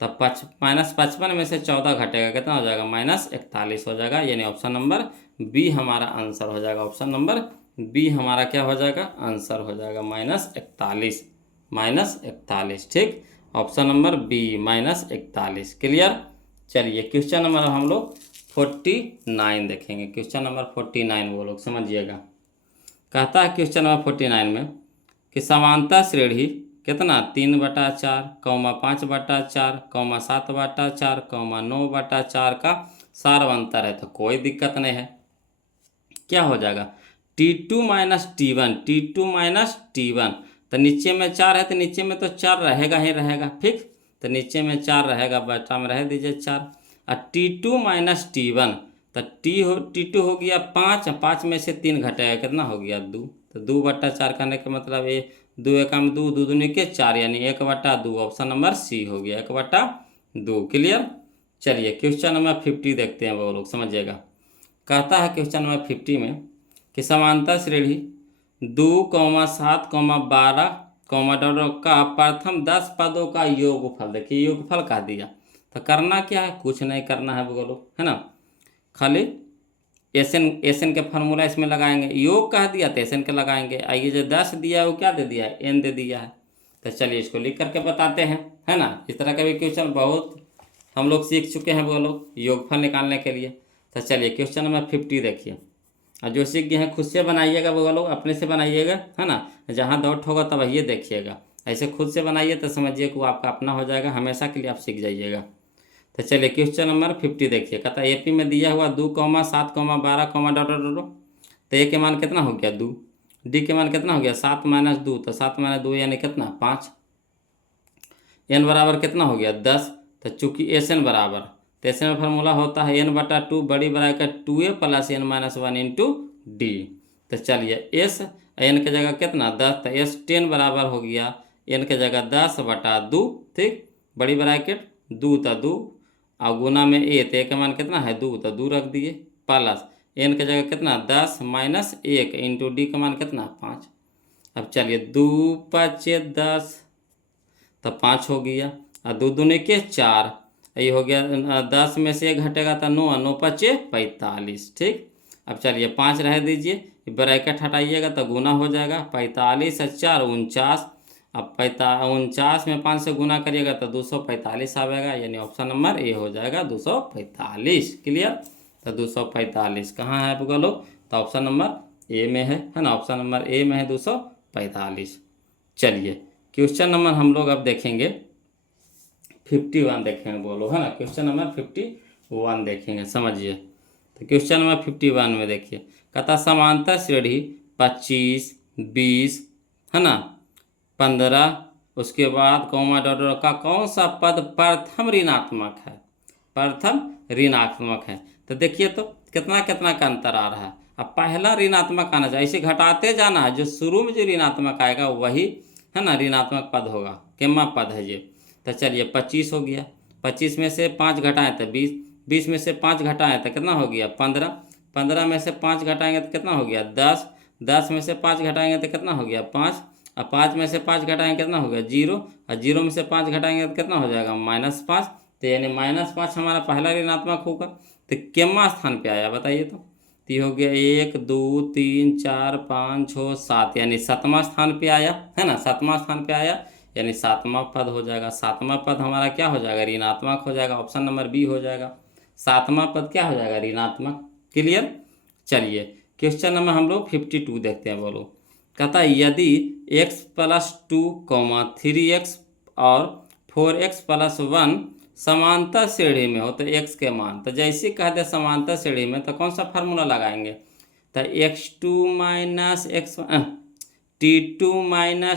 तब -55 में से 14 घटेगा, कितना हो जाएगा, -41 हो जाएगा। यानी ऑप्शन नंबर बी हमारा आंसर हो जाएगा। ऑप्शन नंबर बी हमारा क्या हो जाएगा, आंसर हो जाएगा, -41। ठीक, ऑप्शन नंबर बी -41। क्लियर। चलिए क्वेश्चन नंबर हम लोग 49 देखेंगे। क्वेश्चन नंबर 49 वो लोग समझिएगा। कहता है क्वेश्चन नंबर 49 में कि समांतर श्रेणी कितना, 3/4, 5/4, 7/4, 9/4 का सारवंतर है। तो कोई दिक्कत नहीं है, क्या हो जाएगा, T2 - T1, तो नीचे में 4 है, तो नीचे में तो 4 रहेगा ही रहेगा, फिक्स। तो नीचे में 4 रहेगा, बटा में रह दीजिए 4। और T2 - T1, तो T2 हो गया 5, 5 में से 3 घटेगा, कितना हो गया, 2। तो 2/4 करने का मतलब ये 2 एकम 2, 2 दूनी के 4, यानी 1/2। ऑप्शन नंबर सी हो गया, 1/2। क्लियर। चलिए क्वेश्चन नंबर 50 देखते हैं, वो लोग समझिएगा। कहता है क्वेश्चन नंबर 50 में कि समांतर श्रेणी 2, 7, 12, का प्रथम 10 पदों का योगफल। देखिए योगफल कह दिया, तो करना क्या है, कुछ नहीं करना है बोलो, है ना। खाली एस एन के फार्मूला इसमें लगाएंगे। योग कह दिया तो एस एन के लगाएंगे। आइए जो 10 दिया है वो क्या दे दिया है, एन दे दिया है। तो चलिए इसको लिख करके बताते हैं, है ना। इस तरह का भी क्वेश्चन बहुत हम लोग सीख चुके हैं वो लोग, योगफल निकालने के लिए। तो चलिए क्वेश्चन नंबर 50 देखिए, और जो सीख गए हैं खुद से बनाइएगा वो लोग, अपने से बनाइएगा, है ना। जहाँ डाउट होगा तब ये देखिएगा, ऐसे खुद से बनाइए तो समझिए कि वो आपका अपना हो जाएगा, हमेशा के लिए आप सीख जाइएगा। तो चलिए क्वेश्चन नंबर 50 देखिए। कहता है एपी में दिया हुआ 2, 7, 12, तो ए के मान कितना हो गया, 2। डी के मान कितना हो गया, 7 - 2, तो 7 - 2 यानी कितना, 5। एन बराबर कितना हो गया, 10। तो चूंकि एस एन बराबर, तो एस एन फार्मूला होता है n/2 बड़ी बराबर 2a plus n - 1 into d. तो चलिए एस एन के जगह कितना, 10, तो एस 10 बराबर हो गया एन के जगह 10/2। ठीक, बड़ी ब्रैकेट 2 तो 2, और गुना में ए, तो ए का मान कितना है, 2, तो 2 रख दिए, प्लस एन के जगह कितना, 10 - 1 इंटू डी का मान कितना, 5। अब चलिए 2 × 5 = 10, तो 5 हो गया, और 2 दूनी के 4, ये हो गया 10 में से 1 घटेगा तो 9, 9 × 5 = 45। ठीक, अब चलिए 5 रह दीजिए, ब्रैकेट हटाइएगा तो गुना हो जाएगा, 45 और 4 = 49। अब 49 में 5 से गुना करिएगा तो 245 आएगा, यानी ऑप्शन नंबर ए हो जाएगा 245। क्लियर। तो 245 कहाँ है आपका लोग, तो ऑप्शन नंबर ए में है ना। ऑप्शन नंबर ए में है 245। चलिए क्वेश्चन नंबर हम लोग अब देखेंगे 51 देखेंगे, बोलो, है ना। क्वेश्चन नंबर 51 देखेंगे, समझिए। तो क्वेश्चन नंबर 51 में देखिए, कहता समांतर श्रेणी 25, 20, है ना 15, उसके बाद कॉमा डॉट डॉट का कौन सा पद प्रथम ऋणात्मक है, प्रथम ऋणात्मक है। तो देखिए तो कितना कितना का अंतर आ रहा है। अब पहला ऋणात्मक आना चाहिए, इसे घटाते जाना है, जो शुरू में जो ऋणात्मक आएगा वही है ना ऋणात्मक पद होगा, किम्मा पद है ये। तो चलिए 25 हो गया, 25 में से 5 घटाएं तो 20, 20 में से 5 घटाएं तो कितना हो गया 15, 15 में से 5 घटाएंगे तो कितना हो गया 10, 10 में से 5 घटाएंगे तो कितना हो गया 5, और 5 में से 5 घटाएंगे कितना हो गया 0, और 0 में से 5 घटाएंगे तो कितना हो जाएगा -5। तो यानी -5 हमारा पहला ऋणात्मक होगा। तो किम्मा स्थान पे आया बताइए तो ये हो गया 1 2 3 4 5 6 7, यानी 7वां स्थान पे आया, है ना 7वां स्थान पे आया, यानी 7वां पद हो जाएगा। 7वां पद हमारा क्या हो जाएगा ऋणात्मक हो जाएगा, ऑप्शन नंबर बी हो जाएगा। 7वां पद क्या हो जाएगा ऋणात्मक। क्लियर। चलिए क्वेश्चन नंबर हम लोग 52 देखते हैं। बोलो कहता है यदि x + 2, 3x और 4x + 1 समांतर श्रेणी में हो तो x के मान, तो जैसे कह दे समांतर श्रेणी में तो कौन सा फार्मूला लगाएंगे। तो x2 - x1 t2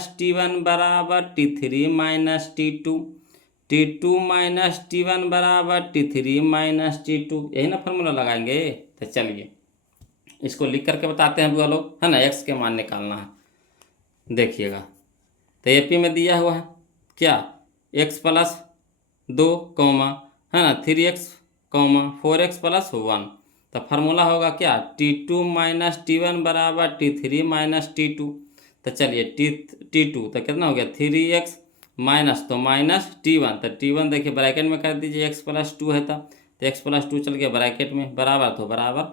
- t1 बराबर t3 - t2, t2 - t1 बराबर t3 - t2, यही ना फार्मूला लगाएंगे। तो चलिए इसको लिख करके बताते हैं वो लोग, है ना x के मान निकालना है। देखिएगा तो एपी में दिया हुआ है क्या x + 2, है ना 3x, 4x + 1, तो फार्मूला होगा क्या t2 - t1 बराबर t3 - t2। तो चलिए t2 तो कितना हो गया 3x माइनस तो -t1, तो t1 देखिए ब्रैकेट में कर दीजिए, x + 2 है तो x + 2 चल गया ब्रैकेट में, बराबर तो बराबर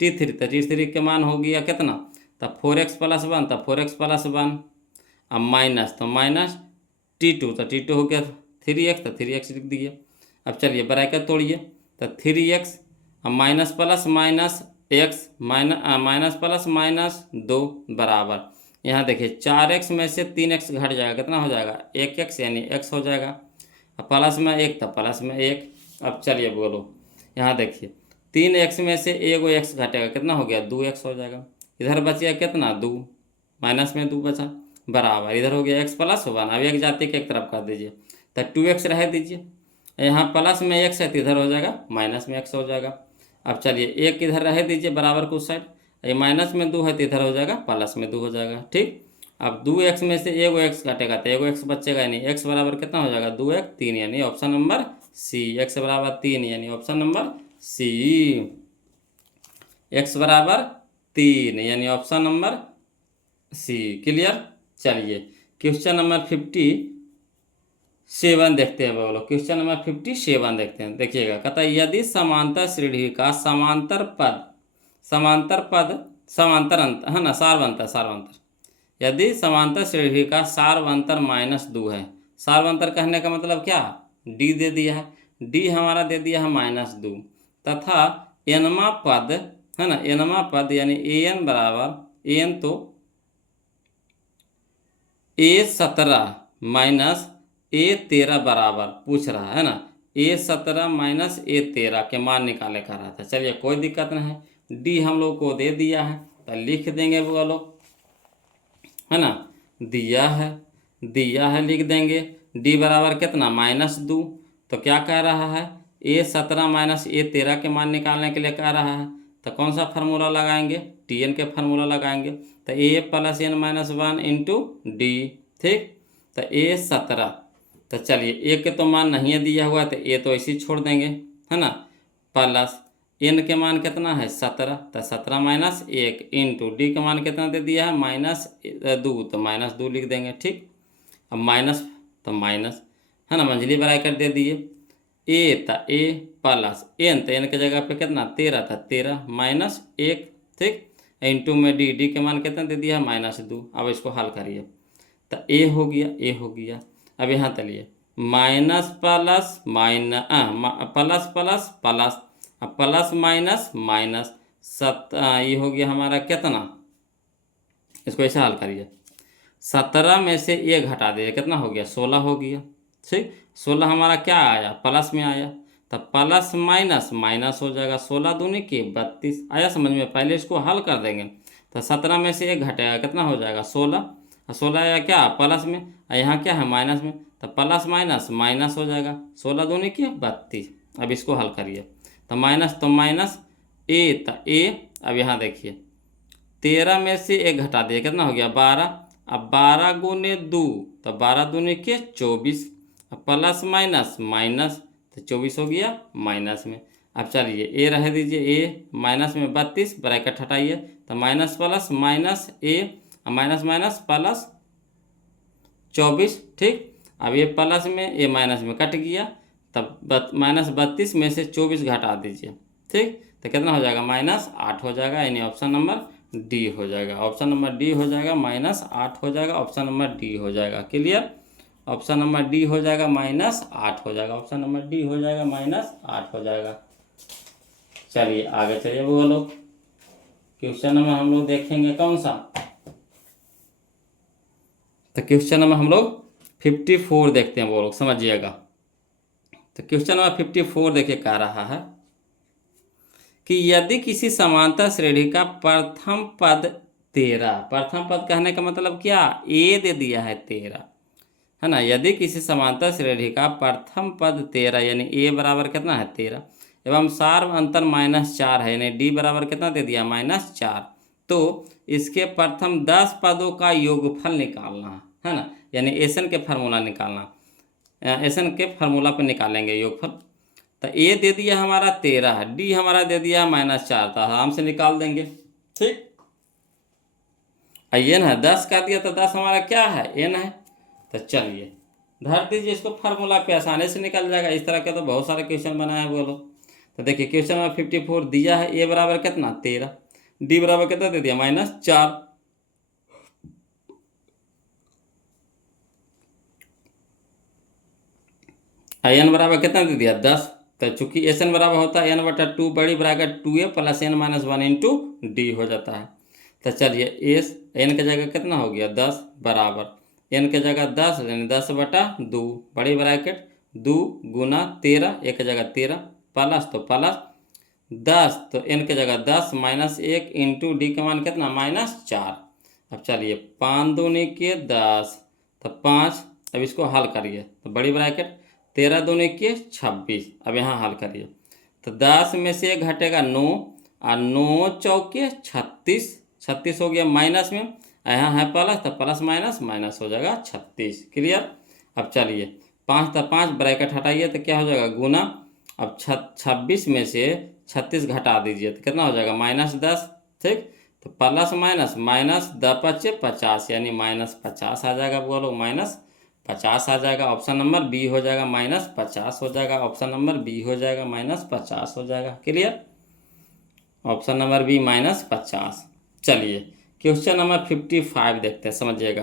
t3, तो t3 के मान हो गया कितना, तो 4x + 1, तो 4x + 1, अब माइनस तो -t2, तो t2 हो गया 3x, तो 3x लिख दिए। अब चलिए ब्रैकेट तोड़िए, तो 3x अब minus plus minus x minus plus -2 बराबर, यहाँ देखिए 4x में से 3x घट जाएगा, कितना हो जाएगा 1x, यानी x हो जाएगा। अब प्लस में 1 तो प्लस में 1। अब चलिए बोलो यहाँ देखिए 3x में से 1x घटेगा, कितना हो गया 2x हो जाएगा। इधर बच गया कितना 2, माइनस में 2 बचा, बराबर इधर हो गया x + 1। अब एक जाति के एक तरफ कर दीजिए, तो 2x रह दीजिए, यहाँ प्लस में x है तो इधर हो जाएगा माइनस में x हो जाएगा। अब चलिए एक इधर रह दीजिए बराबर कुछ साइड, ये माइनस में 2 है तो इधर हो जाएगा प्लस में 2 हो जाएगा। ठीक, अब 2x में से 1x घटेगा तो 1x बचेगा, यानी x बराबर कितना हो जाएगा 2x 3, यानी ऑप्शन नंबर सी, x बराबर 3, यानी ऑप्शन नंबर सी, x बराबर 3, यानी ऑप्शन नंबर सी। क्लियर। चलिए क्वेश्चन नंबर 57 देखते हैं बोलो, क्वेश्चन नंबर 57 देखते हैं। देखिएगा कहता है यदि समांतर श्रेणी का समांतर पद समांतर अंतर, है ना सारवंतर, यदि समांतर श्रेणी का सारवंतर -2 है, सारवंतर कहने का मतलब क्या, डी दे दिया है, डी हमारा दे दिया है -2, तथा एनमा पद, है ना एनमा पद यानी an बराबर an तो a17 - a13 बराबर पूछ रहा है ना, a17 - a13 के मान निकाले कर रहा था। चलिए कोई दिक्कत नहीं है, डी हम लोग को दे दिया है तो लिख देंगे वो लोग, है ना दिया है लिख देंगे। डी बराबर कितना -2, तो क्या कह रहा है a17 - a13 के मान निकालने के लिए कह रहा है, तो कौन सा फार्मूला लगाएंगे tn के फार्मूला लगाएंगे, तो a + n - 1 × d। ठीक, तो a17, तो चलिए ए के तो मान नहीं है दिया हुआ तो ए तो ऐसे ही छोड़ देंगे, है ना, प्लस n के मान कितना है 17, तो 17 - 1 × d के मान कितना दे दिया है -2, तो -2 लिख देंगे। ठीक, अब माइनस तो माइनस, है ना मंझली ब्रैकेट दे दिए, ए था ए प्लस एन, तो एन के जगह पे कितना 13 था, 13 -1। ठीक, × में डी के मान कितना दे दिया है -2। अब इसको हल करिए तो ए हो गया। अब यहाँ चलिए माइनस प्लस प्लस, अब प्लस माइनस ये हो गया हमारा कितना, इसको ऐसे हल करिए 17 में से ए घटा दीजिए, कितना हो गया 16 हो गया। ठीक, 16 हमारा क्या आया प्लस में आया, तो प्लस माइनस हो जाएगा, 16 दूनी की 32 आया समझ में। पहले इसको हल कर देंगे, तो 17 में से एक घटेगा कितना हो जाएगा 16, 16 या क्या प्लस में, और यहाँ क्या है माइनस में, तो प्लस माइनस माइनस हो जाएगा। 16 दूनी क्या 32। अब इसको हल करिए, तो माइनस ए, तो ए अब यहाँ देखिए 13 में से एक घटा दिया, कितना हो गया 12। अब 12 गुने 2, तो 12 दूनी के 24, अब प्लस माइनस माइनस, तो 24 हो गया माइनस में। अब चलिए ए रह दीजिए, ए माइनस में 32 ब्रैकेट हटाइए, तो माइनस प्लस माइनस ए, माइनस माइनस प्लस 24, ठीक। अब ये प्लस में ये माइनस में कट गया, तब माइनस 32 में से 24 घटा दीजिए, ठीक। तो कितना हो जाएगा -8 हो जाएगा, यानी ऑप्शन नंबर डी हो जाएगा। ऑप्शन नंबर डी हो जाएगा, -8 हो जाएगा, ऑप्शन नंबर डी हो जाएगा। क्लियर, ऑप्शन नंबर डी हो जाएगा, -8 हो जाएगा, ऑप्शन नंबर डी हो जाएगा, -8 हो जाएगा। चलिए आगे चलिए बोलो, क्वेश्चन नंबर हम लोग देखेंगे कौन सा, तो क्वेश्चन नंबर हम लोग 54 देखते हैं, वो लोग समझिएगा। तो क्वेश्चन नंबर 54 देखिए कह रहा है कि यदि किसी समांतर श्रेणी का प्रथम पद 13, प्रथम पद कहने का मतलब क्या, ए दे दिया है 13, है ना। यदि किसी समांतर श्रेणी का प्रथम पद 13 यानी ए बराबर कितना है 13 एवं सार्व अंतर -4 है, यानी डी बराबर कितना दे दिया -4, तो इसके प्रथम 10 पदों का योगफल निकालना है ना, यानी एसन के फार्मूला निकालना, एसन के फार्मूला पर निकालेंगे योगफल। तो ए दे दिया हमारा 13, डी हमारा दे दिया -4, तो आराम से निकाल देंगे, ठीक। एन है 10 का दिया, तो 10 हमारा क्या है एन है। तो चलिए धर दीजिए इसको, फार्मूला पे आसानी से निकल जाएगा। इस तरह के तो बहुत सारे क्वेश्चन बनाए हैं बोलो। तो देखिए क्वेश्चन नंबर 54 दिया है, ए बराबर कितना 13, डी बराबर कितना दे दिया -4, एन बराबर कितना दे दिया 10। तो चूंकि एस एन बराबर होता है n/2 बड़ी bracket 2a plus n-1 into D हो जाता है। तो चलिए एस एन के जगह कितना हो गया 10 बराबर एन के जगह 10 यानी 10/2 बड़ी ब्रैकेट 2 गुना 13, एक जगह 13 प्लस तो प्लस 10, तो एन के जगह 10 -1 इंटू डी का मान कितना -4। अब चलिए 5 दूनी के 10, तो 5, अब इसको हल करिए, तो बड़ी ब्रैकेट 13 दूनी के 26, अब यहाँ हल करिए, तो 10 में से घटेगा 9 और 9 चौके 36, 36 हो गया माइनस में, यहाँ है प्लस, तो प्लस माइनस माइनस हो जाएगा 36। क्लियर। अब चलिए 5 तो 5 ब्रैकेट हटाइए, तो क्या हो जाएगा गुना, अब 26 में से 36 घटा दीजिए, तो कितना हो जाएगा -10, ठीक। तो प्लस माइनस माइनस 10×5 50, यानी -50 आ जाएगा, बोलो -50 आ जाएगा। ऑप्शन नंबर बी हो जाएगा, -50 हो जाएगा, ऑप्शन नंबर बी हो जाएगा, -50 हो जाएगा। Clear, option number B -50। चलिए क्वेश्चन नंबर 55 देखते हैं, समझिएगा।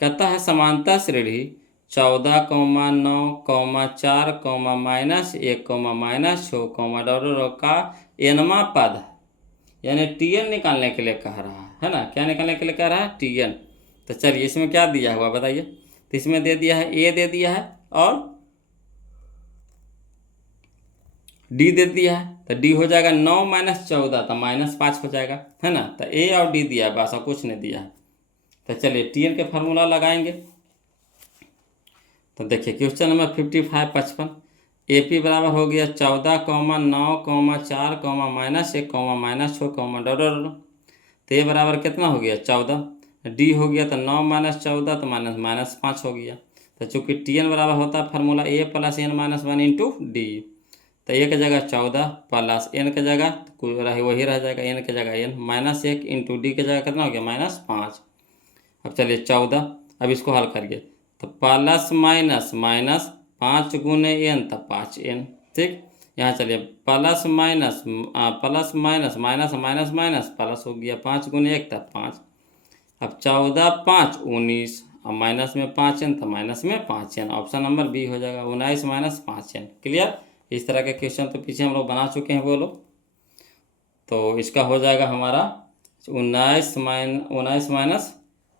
कहता है समांतर श्रेणी 14, 9, 4, -1, -6, का एनवा पद है, यानी टीएन निकालने के लिए कह रहा है ना। क्या निकालने के लिए कह रहा है टीएन। तो चलिए इसमें क्या दिया हुआ बताइए। तो इसमें दे दिया है ए दे दिया है और डी दे दिया है, तो डी हो जाएगा 9 - 14, तो -5 हो जाएगा, है ना। तो ए और डी दिया है, बस और कुछ नहीं दिया है। तो चलिए टीएन के फार्मूला लगाएंगे। तो देखिए क्वेश्चन नंबर 55 55, ए पी बराबर हो गया 14, 9, 4, -1, -6, तो ए बराबर कितना हो गया 14, डी हो गया तो 9 - 14, तो -5 हो गया। तो चूंकि टी एन बराबर होता है formula a plus n-1 into d, तो ए के जगह 14 प्लस एन के जगह वही रह जाएगा, एन के जगह एन, -1 इंटू डी के जगह कितना हो गया -5। अब चलिए 14, अब इसको हल करिए, तो प्लस माइनस माइनस 5 गुने एन, तो 5n, ठीक। यहाँ चलिए plus minus plus minus minus minus minus plus हो गया, 5 गुने 1 तो 5। अब 14 5 19, अब माइनस में 5n, तो माइनस में 5n, ऑप्शन नंबर बी हो जाएगा 19 - 5n। क्लियर। इस तरह के क्वेश्चन तो पीछे हम लोग बना चुके हैं बोलो। तो इसका हो जाएगा हमारा 19 -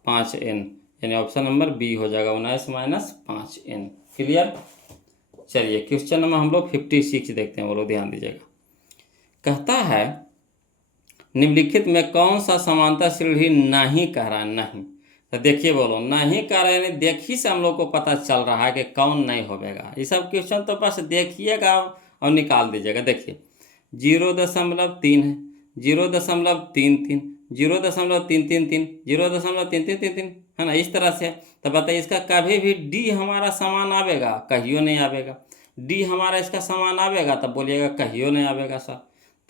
5n, यानी ऑप्शन नंबर बी हो जाएगा 19 - 5n। क्लियर। चलिए क्वेश्चन नंबर हम लोग 56 देखते हैं, बोलो ध्यान दीजिएगा। कहता है निम्नलिखित में कौन सा समांतर श्रेणी नहीं कह रहा, नहीं तो देखिए बोलो, नहीं कर रहे यानी देखी से हम लोग को पता चल रहा है कि कौन नहीं होगा। ये सब क्वेश्चन तो बस देखिएगा और निकाल दीजिएगा। देखिए 0.3 है, 0.33, 0.333, 0.3333, है ना, इस तरह से। तो बताइए इसका कभी भी डी हमारा समान आवेगा? कहियो नहीं आवेगा। डी हमारा इसका समान आवेगा? तब बोलिएगा कहियो नहीं आवेगा सर।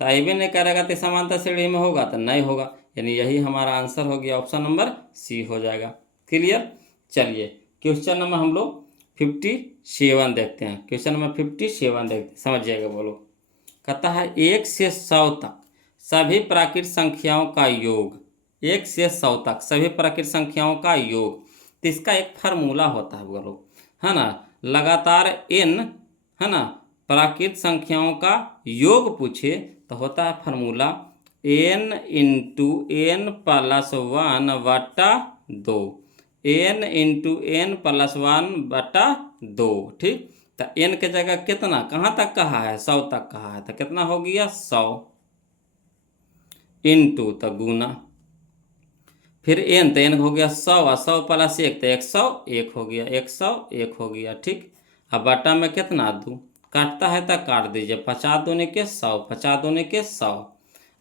तो आइबे नहीं करेगा तो समानता श्रेणी में होगा? तो नहीं होगा, यानी यही हमारा आंसर हो गया, ऑप्शन नंबर सी हो जाएगा। क्लियर। चलिए क्वेश्चन नंबर हम लोग 57 देखते हैं। क्वेश्चन नंबर 57 देखते हैं, समझिएगा। बोलो, कहता है 1 से 100 तक सभी प्राकृत संख्याओं का योग, 1 से 100 तक सभी प्राकृत संख्याओं का योग। तो इसका एक फार्मूला होता है बोलो, है ना, लगातार n, है ना, प्राकृत संख्याओं का योग पूछे तो होता है formula n into n plus 1 बटा 2, n इंटू n प्लस 1 बटा 2। ठीक, तो n के जगह कितना, कहाँ तक कहा है? 100 तक कहा है, तो कितना हो गया? 100 इंटू तो गुना, फिर n, तो n हो गया 100 और 100 प्लस 1 तो 101 हो गया, 101 हो गया। ठीक, अब बटा में कितना 2, काटता है तो काट दीजिए, 50 दूनी के 100, 50 दूनी के 100।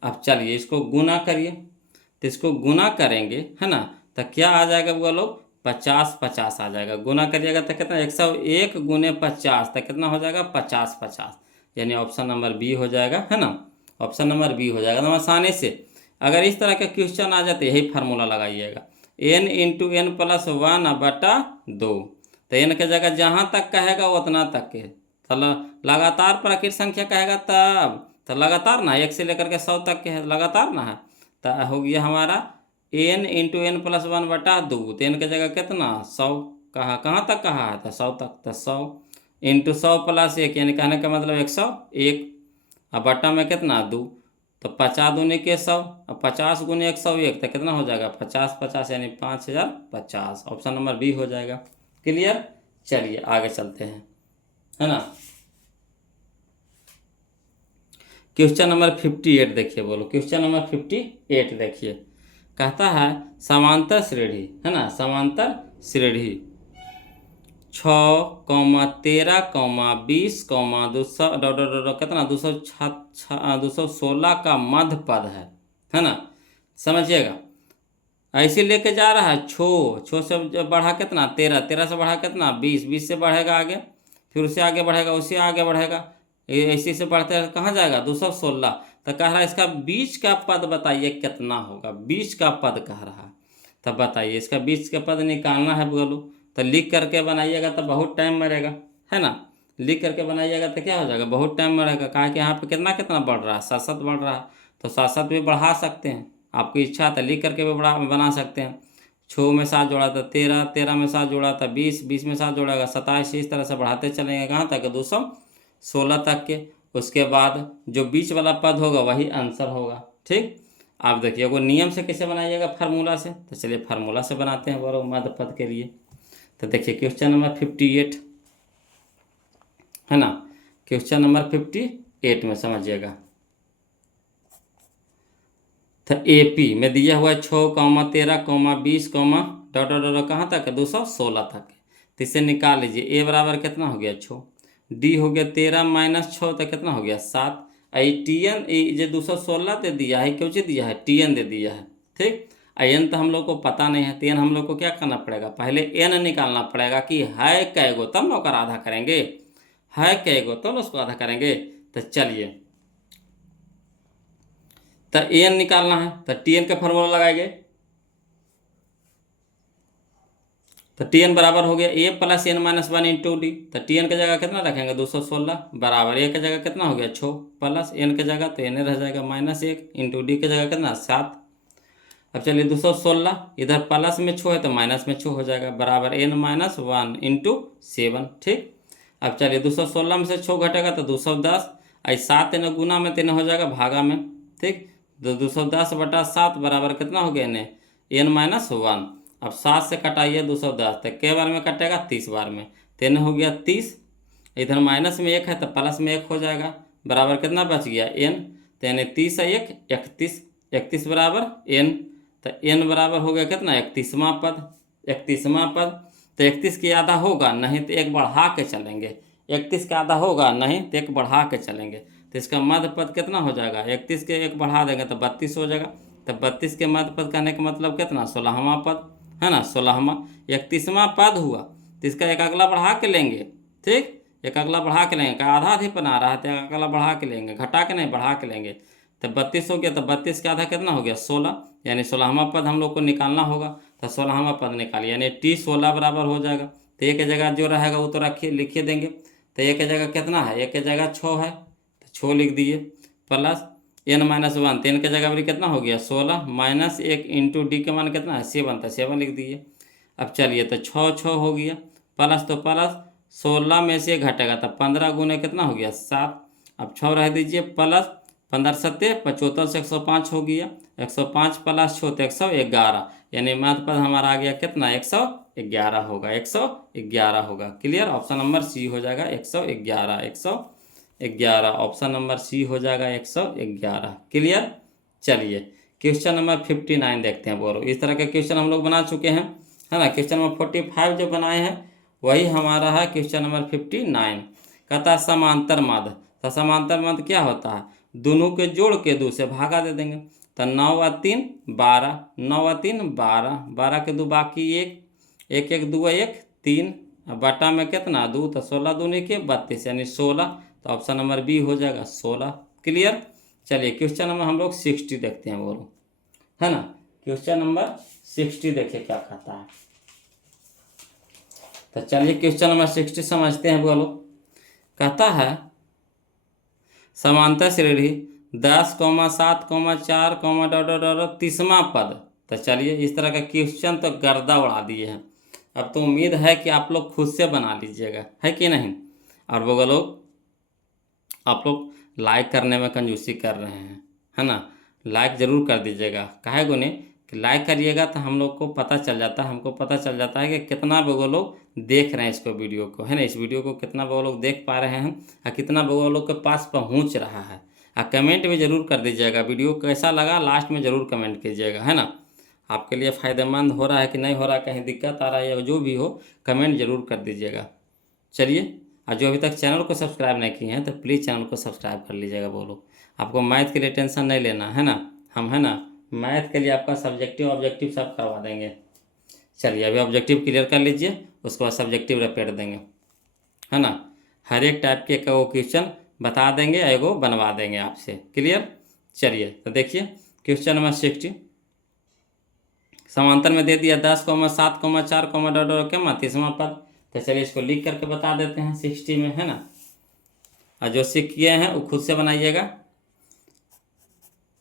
अब चलिए इसको गुना करिए, तो इसको गुना करेंगे, है ना, तो क्या आ जाएगा बोलो? 50 50 आ जाएगा। गुना करिएगा तो कितना? 101 गुने 50 तो कितना हो जाएगा? 50 50, यानी ऑप्शन नंबर बी हो जाएगा, है ना, ऑप्शन नंबर बी हो जाएगा। तो आसानी से अगर इस तरह के क्वेश्चन आ जाते यही फार्मूला लगाइएगा, n इंटू n प्लस 1 बटा 2। तो n के जगह जहाँ तक कहेगा उतना तक के, तो लगातार प्राकृत संख्या कहेगा तब तो लगातार ना, 1 से लेकर के 100 तक के है, लगातार ना है। तो हो गया हमारा n इंटू n प्लस 1 बटा 2। तो n के जगह कितना? 100 कहा, कहाँ तक कहा है? तो 100 तक। तो 100 इंटू 100 प्लस 1, यानी कहने का मतलब 101। अब बटा में कितना? 2, तो 50 दूनी के 100, अब 50 गुने 101 तो कितना हो जाएगा? 50 50, यानी 5050। ऑप्शन नंबर बी हो जाएगा। क्लियर। चलिए आगे चलते हैं, है ना। क्वेश्चन नंबर 58 देखिए। बोलो, क्वेश्चन नंबर 58 देखिए। कहता है समांतर श्रेणी, है ना, समांतर श्रेणी 6, 13, 20, 200 कितना 216 का मध्य पद है ना, समझिएगा। ऐसे लेके जा रहा है, छो से बढ़ा कितना? 13, 13 से बढ़ा कितना? 20, 20 से बढ़ेगा आगे, फिर उससे आगे बढ़ेगा, उससे आगे बढ़ेगा, ऐसे से बढ़ते कहाँ जाएगा? 216। तो कह रहा है इसका बीच का पद बताइए कितना होगा? बीच का पद कह रहा है, तब बताइए इसका बीच का पद निकालना है। बोलो, तो लिख करके बनाइएगा तो बहुत टाइम मरेगा, है ना। लिख करके बनाइएगा तो क्या हो जाएगा? बहुत टाइम मरेगा। कहा कि यहाँ पे कितना कितना बढ़ रहा है? 7 बढ़ रहा है, तो 7 भी बढ़ा सकते हैं, आपकी इच्छा तो लिख करके भी बना सकते हैं। 6 में 7 जोड़ा था 13, 13 में 7 जोड़ा था 20, 20 में 7 जोड़ेगा 27, इस तरह से बढ़ाते चलेंगे कहाँ तक? 216 तक के। उसके बाद जो बीच वाला पद होगा वही आंसर होगा। ठीक, आप देखिए वो नियम से कैसे बनाइएगा? फार्मूला से। तो चलिए फार्मूला से बनाते हैं बोलो मध्य पद के लिए। तो देखिए क्वेश्चन नंबर 58, है ना, क्वेश्चन नंबर 58 में समझिएगा। तो एपी में दिया हुआ है 6, 13, 20, कहाँ तक है? 216 तक है। तो इसे निकाल लीजिए। ए बराबर कितना हो गया? 6, डी हो गया 13 माइनस 6 तो कितना हो गया? 7। आई टी एन जो 216 दे दिया है, क्यों दिया है? टी एन दे दिया है। ठीक, एन तो हम लोग को पता नहीं है, तो एन हम लोग को क्या करना पड़ेगा? पहले एन निकालना पड़ेगा कि है कै गो, तब नौकर आधा करेंगे, है कै गो तो उसको आधा करेंगे। तो चलिए, तो एन निकालना है, तो टी एन का फॉर्मूला लगाएंगे। तो टी एन बराबर हो गया a plus n minus 1 into d. तो टी एन की जगह कितना रखेंगे? 216 बराबर ए की जगह कितना हो गया? 6 प्लस एन की जगह तो एन रह जाएगा -1 इंटू डी की जगह कितना? 7। अब चलिए 216 इधर प्लस में 6 है तो माइनस में 6 हो जाएगा, बराबर n माइनस 1 इंटू 7। ठीक, अब चलिए 216 में से 6 घटेगा तो 210, आई 7 न गुना में 3 हो जाएगा भागा में। ठीक, तो 210 बटा 7 बराबर कितना हो गया? n minus 1। अब 7 से कटाइए 210, तो कै बार में कटेगा? 30 बार में। 3 हो गया 30, इधर माइनस में 1 है तो प्लस में 1 हो जाएगा, बराबर कितना बच गया? n। तो यानी 30 है 1 31, 31 बराबर n। तो n बराबर हो गया कितना 31वां पद। 31वां पद तो 31 के आधा होगा नहीं तो एक बढ़ा के चलेंगे। 31 का आधा होगा नहीं तो एक बढ़ा के चलेंगे। तो इसका मध्य पद कितना हो जाएगा 31 के एक बढ़ा देंगे तो 32 हो जाएगा। तो 32 के मध्य पद कहने का मतलब कितना 16वां पद है ना 16वां। 31वां पद हुआ तो इसका एक अगला बढ़ा के लेंगे। ठीक, एक अगला बढ़ा के लेंगे। आधा अधिक बना रहा है तो एक अगला बढ़ा के लेंगे, घटा के नहीं बढ़ा के लेंगे। तो 32 हो गया तो 32 का आधा कितना हो गया 16, यानी 16वां पद हम लोग को निकालना होगा। तो 16वां पद निकालिए यानी T16 बराबर हो जाएगा। तो एक जगह जो रहेगा वो तो रखिए लिखिए देंगे। तो एक जगह कितना है, एक जगह 6 है तो 6 लिख दिए प्लस n-1 तो n के जगह पर कितना हो गया 16 माइनस 1 इंटू डी के मान कितना है 7 था 7 लिख दिए। अब चलिए तो 6 हो गया प्लस तो प्लस 16 में से घटेगा तो 15 गुने कितना हो गया 7। अब 6 रह दीजिए प्लस 15 सत्ते 75 से 105 हो गया 105 प्लस 6 तो 111 यानी मध्य पद हमारा आ गया कितना 111 होगा 111 होगा। क्लियर, ऑप्शन नंबर सी हो जाएगा 111 111 ऑप्शन नंबर सी हो जाएगा 111। क्लियर। चलिए क्वेश्चन नंबर 59 देखते हैं बोलो। इस तरह के क्वेश्चन हम लोग बना चुके हैं है ना। क्वेश्चन नंबर 45 जो बनाए हैं वही हमारा है क्वेश्चन नंबर 59। कहता है समांतर माध्य। तो समांतर माध्य क्या होता है, दोनों के जोड़ के 2 से भागा दे देंगे। तो 9 और 3 12, 9 और 3 12, 12 के 2 बाकी 1, 1 1 2 1 3, बटा में कितना 2 तो 16 दूनी के 32 यानी 16। तो ऑप्शन नंबर बी हो जाएगा 16। क्लियर। चलिए क्वेश्चन नंबर हम लोग 60 देखते हैं बोलो है ना। क्वेश्चन नंबर 60 देखिए क्या कहता है। तो चलिए क्वेश्चन नंबर 60 समझते हैं बोलो। कहता है समांतर श्रेणी 10, 7, 4, डॉट 30वां पद। तो चलिए इस तरह का क्वेश्चन तो गर्दा उड़ा दिए हैं। अब तो उम्मीद है कि आप लोग खुद से बना लीजिएगा है कि नहीं। और वो लोग आप लोग लाइक करने में कंजूसी कर रहे हैं है ना। लाइक ज़रूर कर दीजिएगा, काहे को नहीं कि लाइक करिएगा तो हम लोग को पता चल जाता है, हमको पता चल जाता है कि कितना वो लोग देख रहे हैं इसको वीडियो को है ना। इस वीडियो को कितना वो लोग देख पा रहे हैं और कितना वो लोग के पास पहुंच रहा है। और कमेंट भी ज़रूर कर दीजिएगा, वीडियो कैसा लगा लास्ट में ज़रूर कमेंट कीजिएगा है ना। आपके लिए फ़ायदेमंद हो रहा है कि नहीं हो रहा, कहीं दिक्कत आ रहा है या जो भी हो कमेंट ज़रूर कर दीजिएगा। चलिए, और जो अभी तक चैनल को सब्सक्राइब नहीं किए हैं तो प्लीज़ चैनल को सब्सक्राइब कर लीजिएगा बोलो। आपको मैथ के लिए टेंशन नहीं लेना है ना, हम है ना मैथ के लिए आपका सब्जेक्टिव ऑब्जेक्टिव सब करवा देंगे। चलिए अभी ऑब्जेक्टिव क्लियर कर लीजिए, उसके बाद सब्जेक्टिव रिपीट देंगे है ना। हर एक टाइप के वो क्वेश्चन बता देंगे, एगो बनवा देंगे आपसे। क्लियर। चलिए तो देखिए क्वेश्चन नंबर 60 समांतर में दे दिया 10, 7, 4, डॉट के 30वां पद। तो चलिए इसको लिख करके बता देते हैं 60 में है ना। और जो सीख किए हैं वो खुद से बनाइएगा।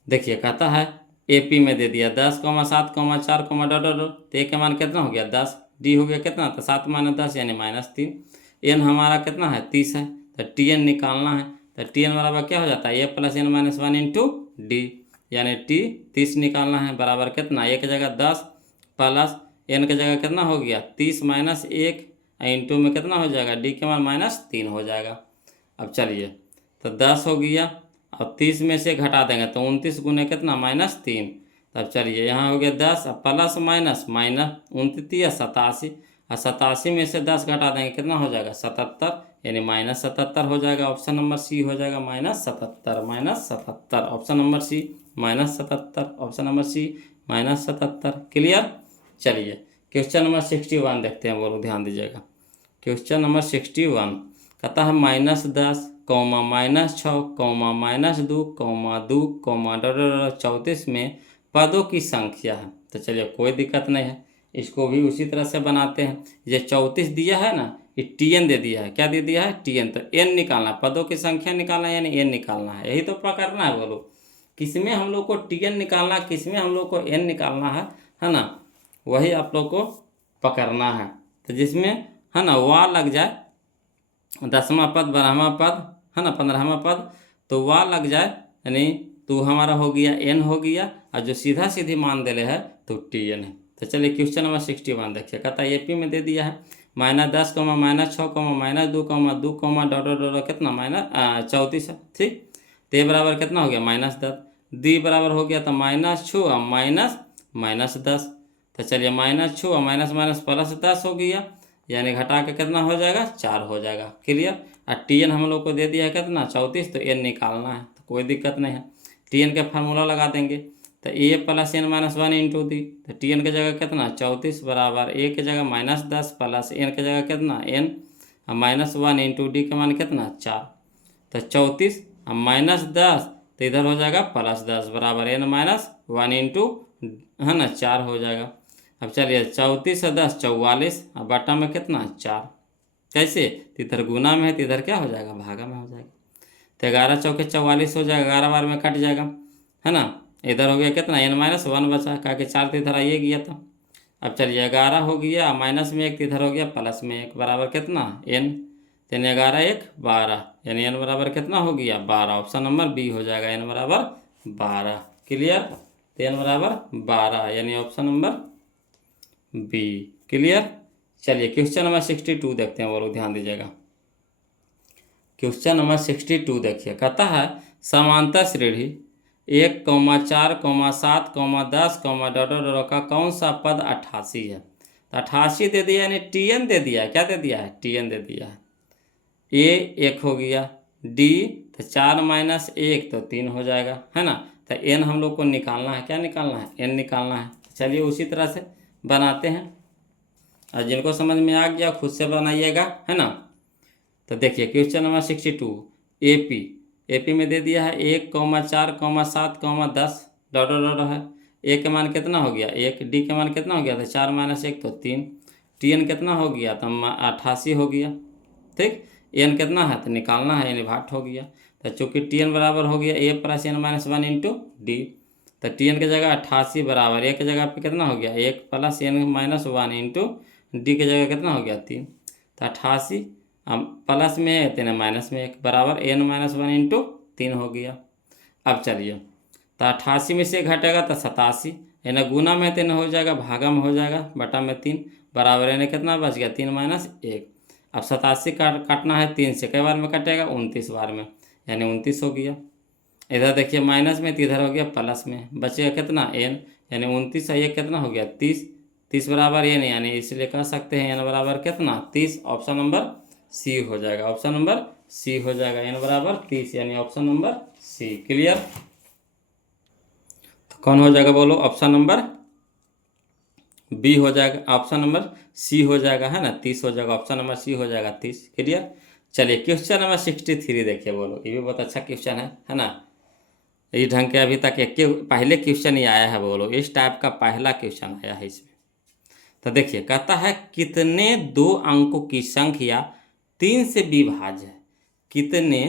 देखिए कहता है AP में दे दिया 10, 7, 4, डॉट तो ए के मान कितना हो गया 10, डी हो गया कितना तो 7 - 10 यानी -3। एन हमारा कितना है 30 है तो TN निकालना है। तो TN बराबर क्या हो जाता है A + n-1 इंटू डी, यानी T 30 निकालना है बराबर कितना ए की जगह 10 प्लस n की जगह कितना हो गया 30 - 1 इंटू में कितना हो जाएगा डी के मान -3 हो जाएगा। अब चलिए तो 10 हो गया और 30 में से घटा देंगे तो 29 गुने कितना -3। तब चलिए यहाँ हो गया 10 प्लस माइनस 29 87 और 87 में से 10 घटा देंगे कितना हो जाएगा 77 यानी -77 हो जाएगा। ऑप्शन नंबर सी हो जाएगा -77 option number C -77 option number C -77। Clear. चलिए क्वेश्चन नंबर 61 देखते हैं बोलो, ध्यान दीजिएगा। क्वेश्चन नंबर 61 कहता है -10, -6, -2, -2, 34 में पदों की संख्या है। तो चलिए कोई दिक्कत नहीं है, इसको भी उसी तरह से बनाते हैं। ये 34 दिया है ना, ये TN दे दिया है। क्या दे दिया है TN, तो n निकालना है, पदों की संख्या निकालना है यानी n निकालना है, यही तो पकड़ना है बोलो। किसमें हम लोग को TN निकालना, किसमें हम लोग को n निकालना है ना, वही आप लोग को पकड़ना है। तो जिसमें है ना वाह लग जाए 10वां पद 12वां पद है ना 15वां पद, तो वाह लग जाए यानी तो हमारा हो गया n हो गया, और जो सीधा सीधी मान दे है तो TN है। तो चलिए क्वेश्चन नंबर 61 देखिए। कहता है AP में दे दिया है -10, -6, -2, 2, डॉट कितना -34 है। ठीक, तो बराबर कितना हो गया -10, डी बराबर हो गया तो -6 और -10। तो चलिए माइनस छू और माइनस माइनस +10 हो गया, यानी घटा के कितना हो जाएगा 4 हो जाएगा। क्लियर। और टी एन हम लोग को दे दिया है कितना 34, तो एन निकालना है, तो कोई दिक्कत नहीं है। टी एन का फार्मूला लगा देंगे, तो ए प्लस एन माइनस 1 इंटू दी, तो टी एन की जगह कितना 34 बराबर ए की जगह -10 प्लस एन की जगह कितना एन -1 इंटू डी का मान कितना 4। तो 34 और -10 तो इधर हो जाएगा +10 बराबर n -1 इंटू है ना 4 हो जाएगा। अब चलिए 34 से 10 44 और बटा में कितना 4। कैसे, तो इधर गुना में है तो इधर क्या हो जाएगा भागा में हो जाएगा। तो 11 चौके 44 हो जाएगा, 11 बार में कट जाएगा है ना। इधर हो गया कितना n-1 बचा, कहा कि 4 तो इधर आइए गया था। अब चलिए 11 हो गया, माइनस में 1 तो इधर हो गया प्लस में 1 बराबर कितना n, तो 11 1 12, यानी n बराबर कितना हो गया 12। ऑप्शन नंबर बी हो जाएगा n बराबर 12। क्लियर। तो n बराबर 12 यानी ऑप्शन नंबर बी। क्लियर। चलिए क्वेश्चन नंबर 62 देखते हैं, वो लोग ध्यान दीजिएगा। क्वेश्चन नंबर 62 देखिए, कहता है समांतर श्रेणी 1, 4, 7, 10, डॉट का कौन सा पद 88 है। तो 88 दे दिया, यानी टी एन दे दिया है। क्या दे दिया है, टी एन दे दिया है। ए 1 हो गया, डी तो 4 - 1 तो 3 हो जाएगा है ना। तो एन हम लोग को निकालना है, क्या निकालना है एन निकालना है। चलिए उसी तरह से बनाते हैं, और जिनको समझ में आ गया खुद से बनाइएगा है ना। तो देखिए क्वेश्चन नंबर 62 एपी में दे दिया है 1, 4, 7, 10 डॉट डॉट है। ए के मान कितना हो गया 1, डी के मान कितना हो गया था 4 - 1 तो 3, टी एन कितना हो गया तो 88 हो गया। ठीक, एन कितना है तो निकालना है, यानी भाट हो गया। तो चूँकि टी एन बराबर हो गया a plus N -1 into d, तो टी एन की जगह 88 बराबर ए की जगह पे कितना हो गया 1 प्लस एन -1 इंटू डी की जगह कितना हो गया 3। तो 88 प्लस में है तो माइनस में 1 बराबर n -1 इंटू 3 हो गया। अब चलिए तो 88 में से घटेगा तो 87, यानी गुना में 3 हो जाएगा, भागा में हो जाएगा, बटा में 3 बराबर, यानी कितना बच गया 3 - 1। अब 87 काटना है 3 से, कई बार में कटेगा 29 बार में, यानी 29 हो गया। इधर देखिए माइनस में तो इधर हो गया प्लस में, बचेगा कितना n, यानी 29 और 1 कितना हो गया 30, 30 बराबर n, यानी इसलिए कह सकते हैं n बराबर कितना 30। ऑप्शन नंबर सी हो जाएगा, ऑप्शन नंबर सी हो जाएगा, n बराबर 30 यानी ऑप्शन नंबर सी। क्लियर। तो कौन हो जाएगा बोलो, ऑप्शन नंबर बी हो जाएगा, ऑप्शन नंबर सी हो जाएगा है ना, 30 हो जाएगा, ऑप्शन नंबर सी हो जाएगा 30। क्लियर। चलिए क्वेश्चन नंबर 63 देखिए, बोलो ये भी बहुत अच्छा क्वेश्चन है ना। इस ढंग के अभी तक एक पहले क्वेश्चन ही आया है, बोलो इस टाइप का पहला क्वेश्चन आया है इसमें। तो देखिए कहता है कितने 2 अंकों की संख्या 3 से विभाज्य है। कितने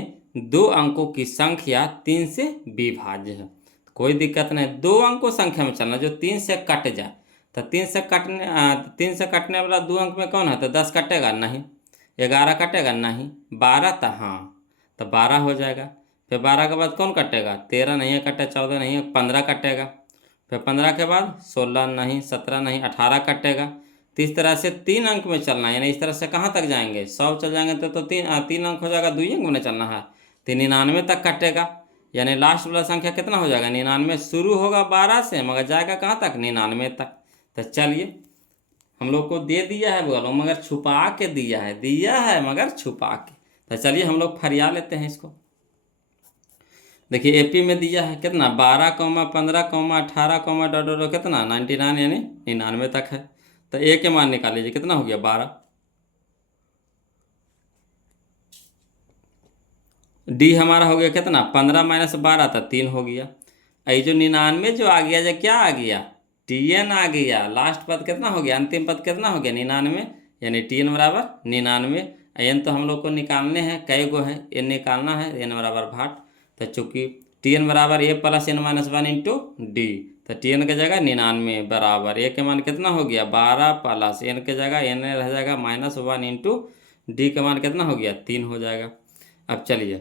2 अंकों की संख्या 3 से विभाज्य है। कोई दिक्कत नहीं, 2 अंकों संख्या में चलना जो 3 से कट जाए। तो 3 से कटने वाला 2 अंक में कौन है, तो 10 कटेगा नहीं, 11 कटेगा नहीं, 12 तो हाँ, तो 12 हो जाएगा। फिर 12 के बाद कौन कटेगा, 13 नहीं है कटे, 14 नहीं है, 15 कटेगा। फिर 15 के बाद 16 नहीं, 17 नहीं, 18 कटेगा। तो इस तरह से 3 अंक में चलना है, यानी इस तरह से कहाँ तक जाएंगे 100 चल जाएंगे तो 3 अंक हो जाएगा, 2 अंक में चलना है तो 99 तक कटेगा। यानी लास्ट वाला संख्या कितना हो जाएगा 99, शुरू होगा 12 से मगर जाएगा कहाँ तक 99 तक। तो चलिए हम लोग को दे दिया है बोलो, मगर छुपा के दिया है मगर छुपा के। तो चलिए हम लोग फरिया लेते हैं इसको। देखिए एपी में दिया है कितना 12, 15, 18, डॉट कितना 99 यानी 99 तक है। तो ए के मान निकाल लीजिए कितना हो गया 12। डी हमारा हो गया कितना 15 - 12 तो 3 हो गया। ये जो 99 जो आ गया, जो क्या आ गया टी एन आ गया। लास्ट पद कितना हो गया, अंतिम पद कितना हो गया 99, यानी टी एन बराबर 99। एन तो हम लोग को निकालने हैं, कई गो है एन निकालना है, एन बराबर भाट। तो चूँकि टी एन बराबर a plus n -1 into d, तो टी एन की जगह 99 बराबर ए के मान कितना हो गया 12 प्लस एन के जगह एन रह जाएगा -1 इंटू डी के मान कितना हो गया 3 हो जाएगा। अब चलिए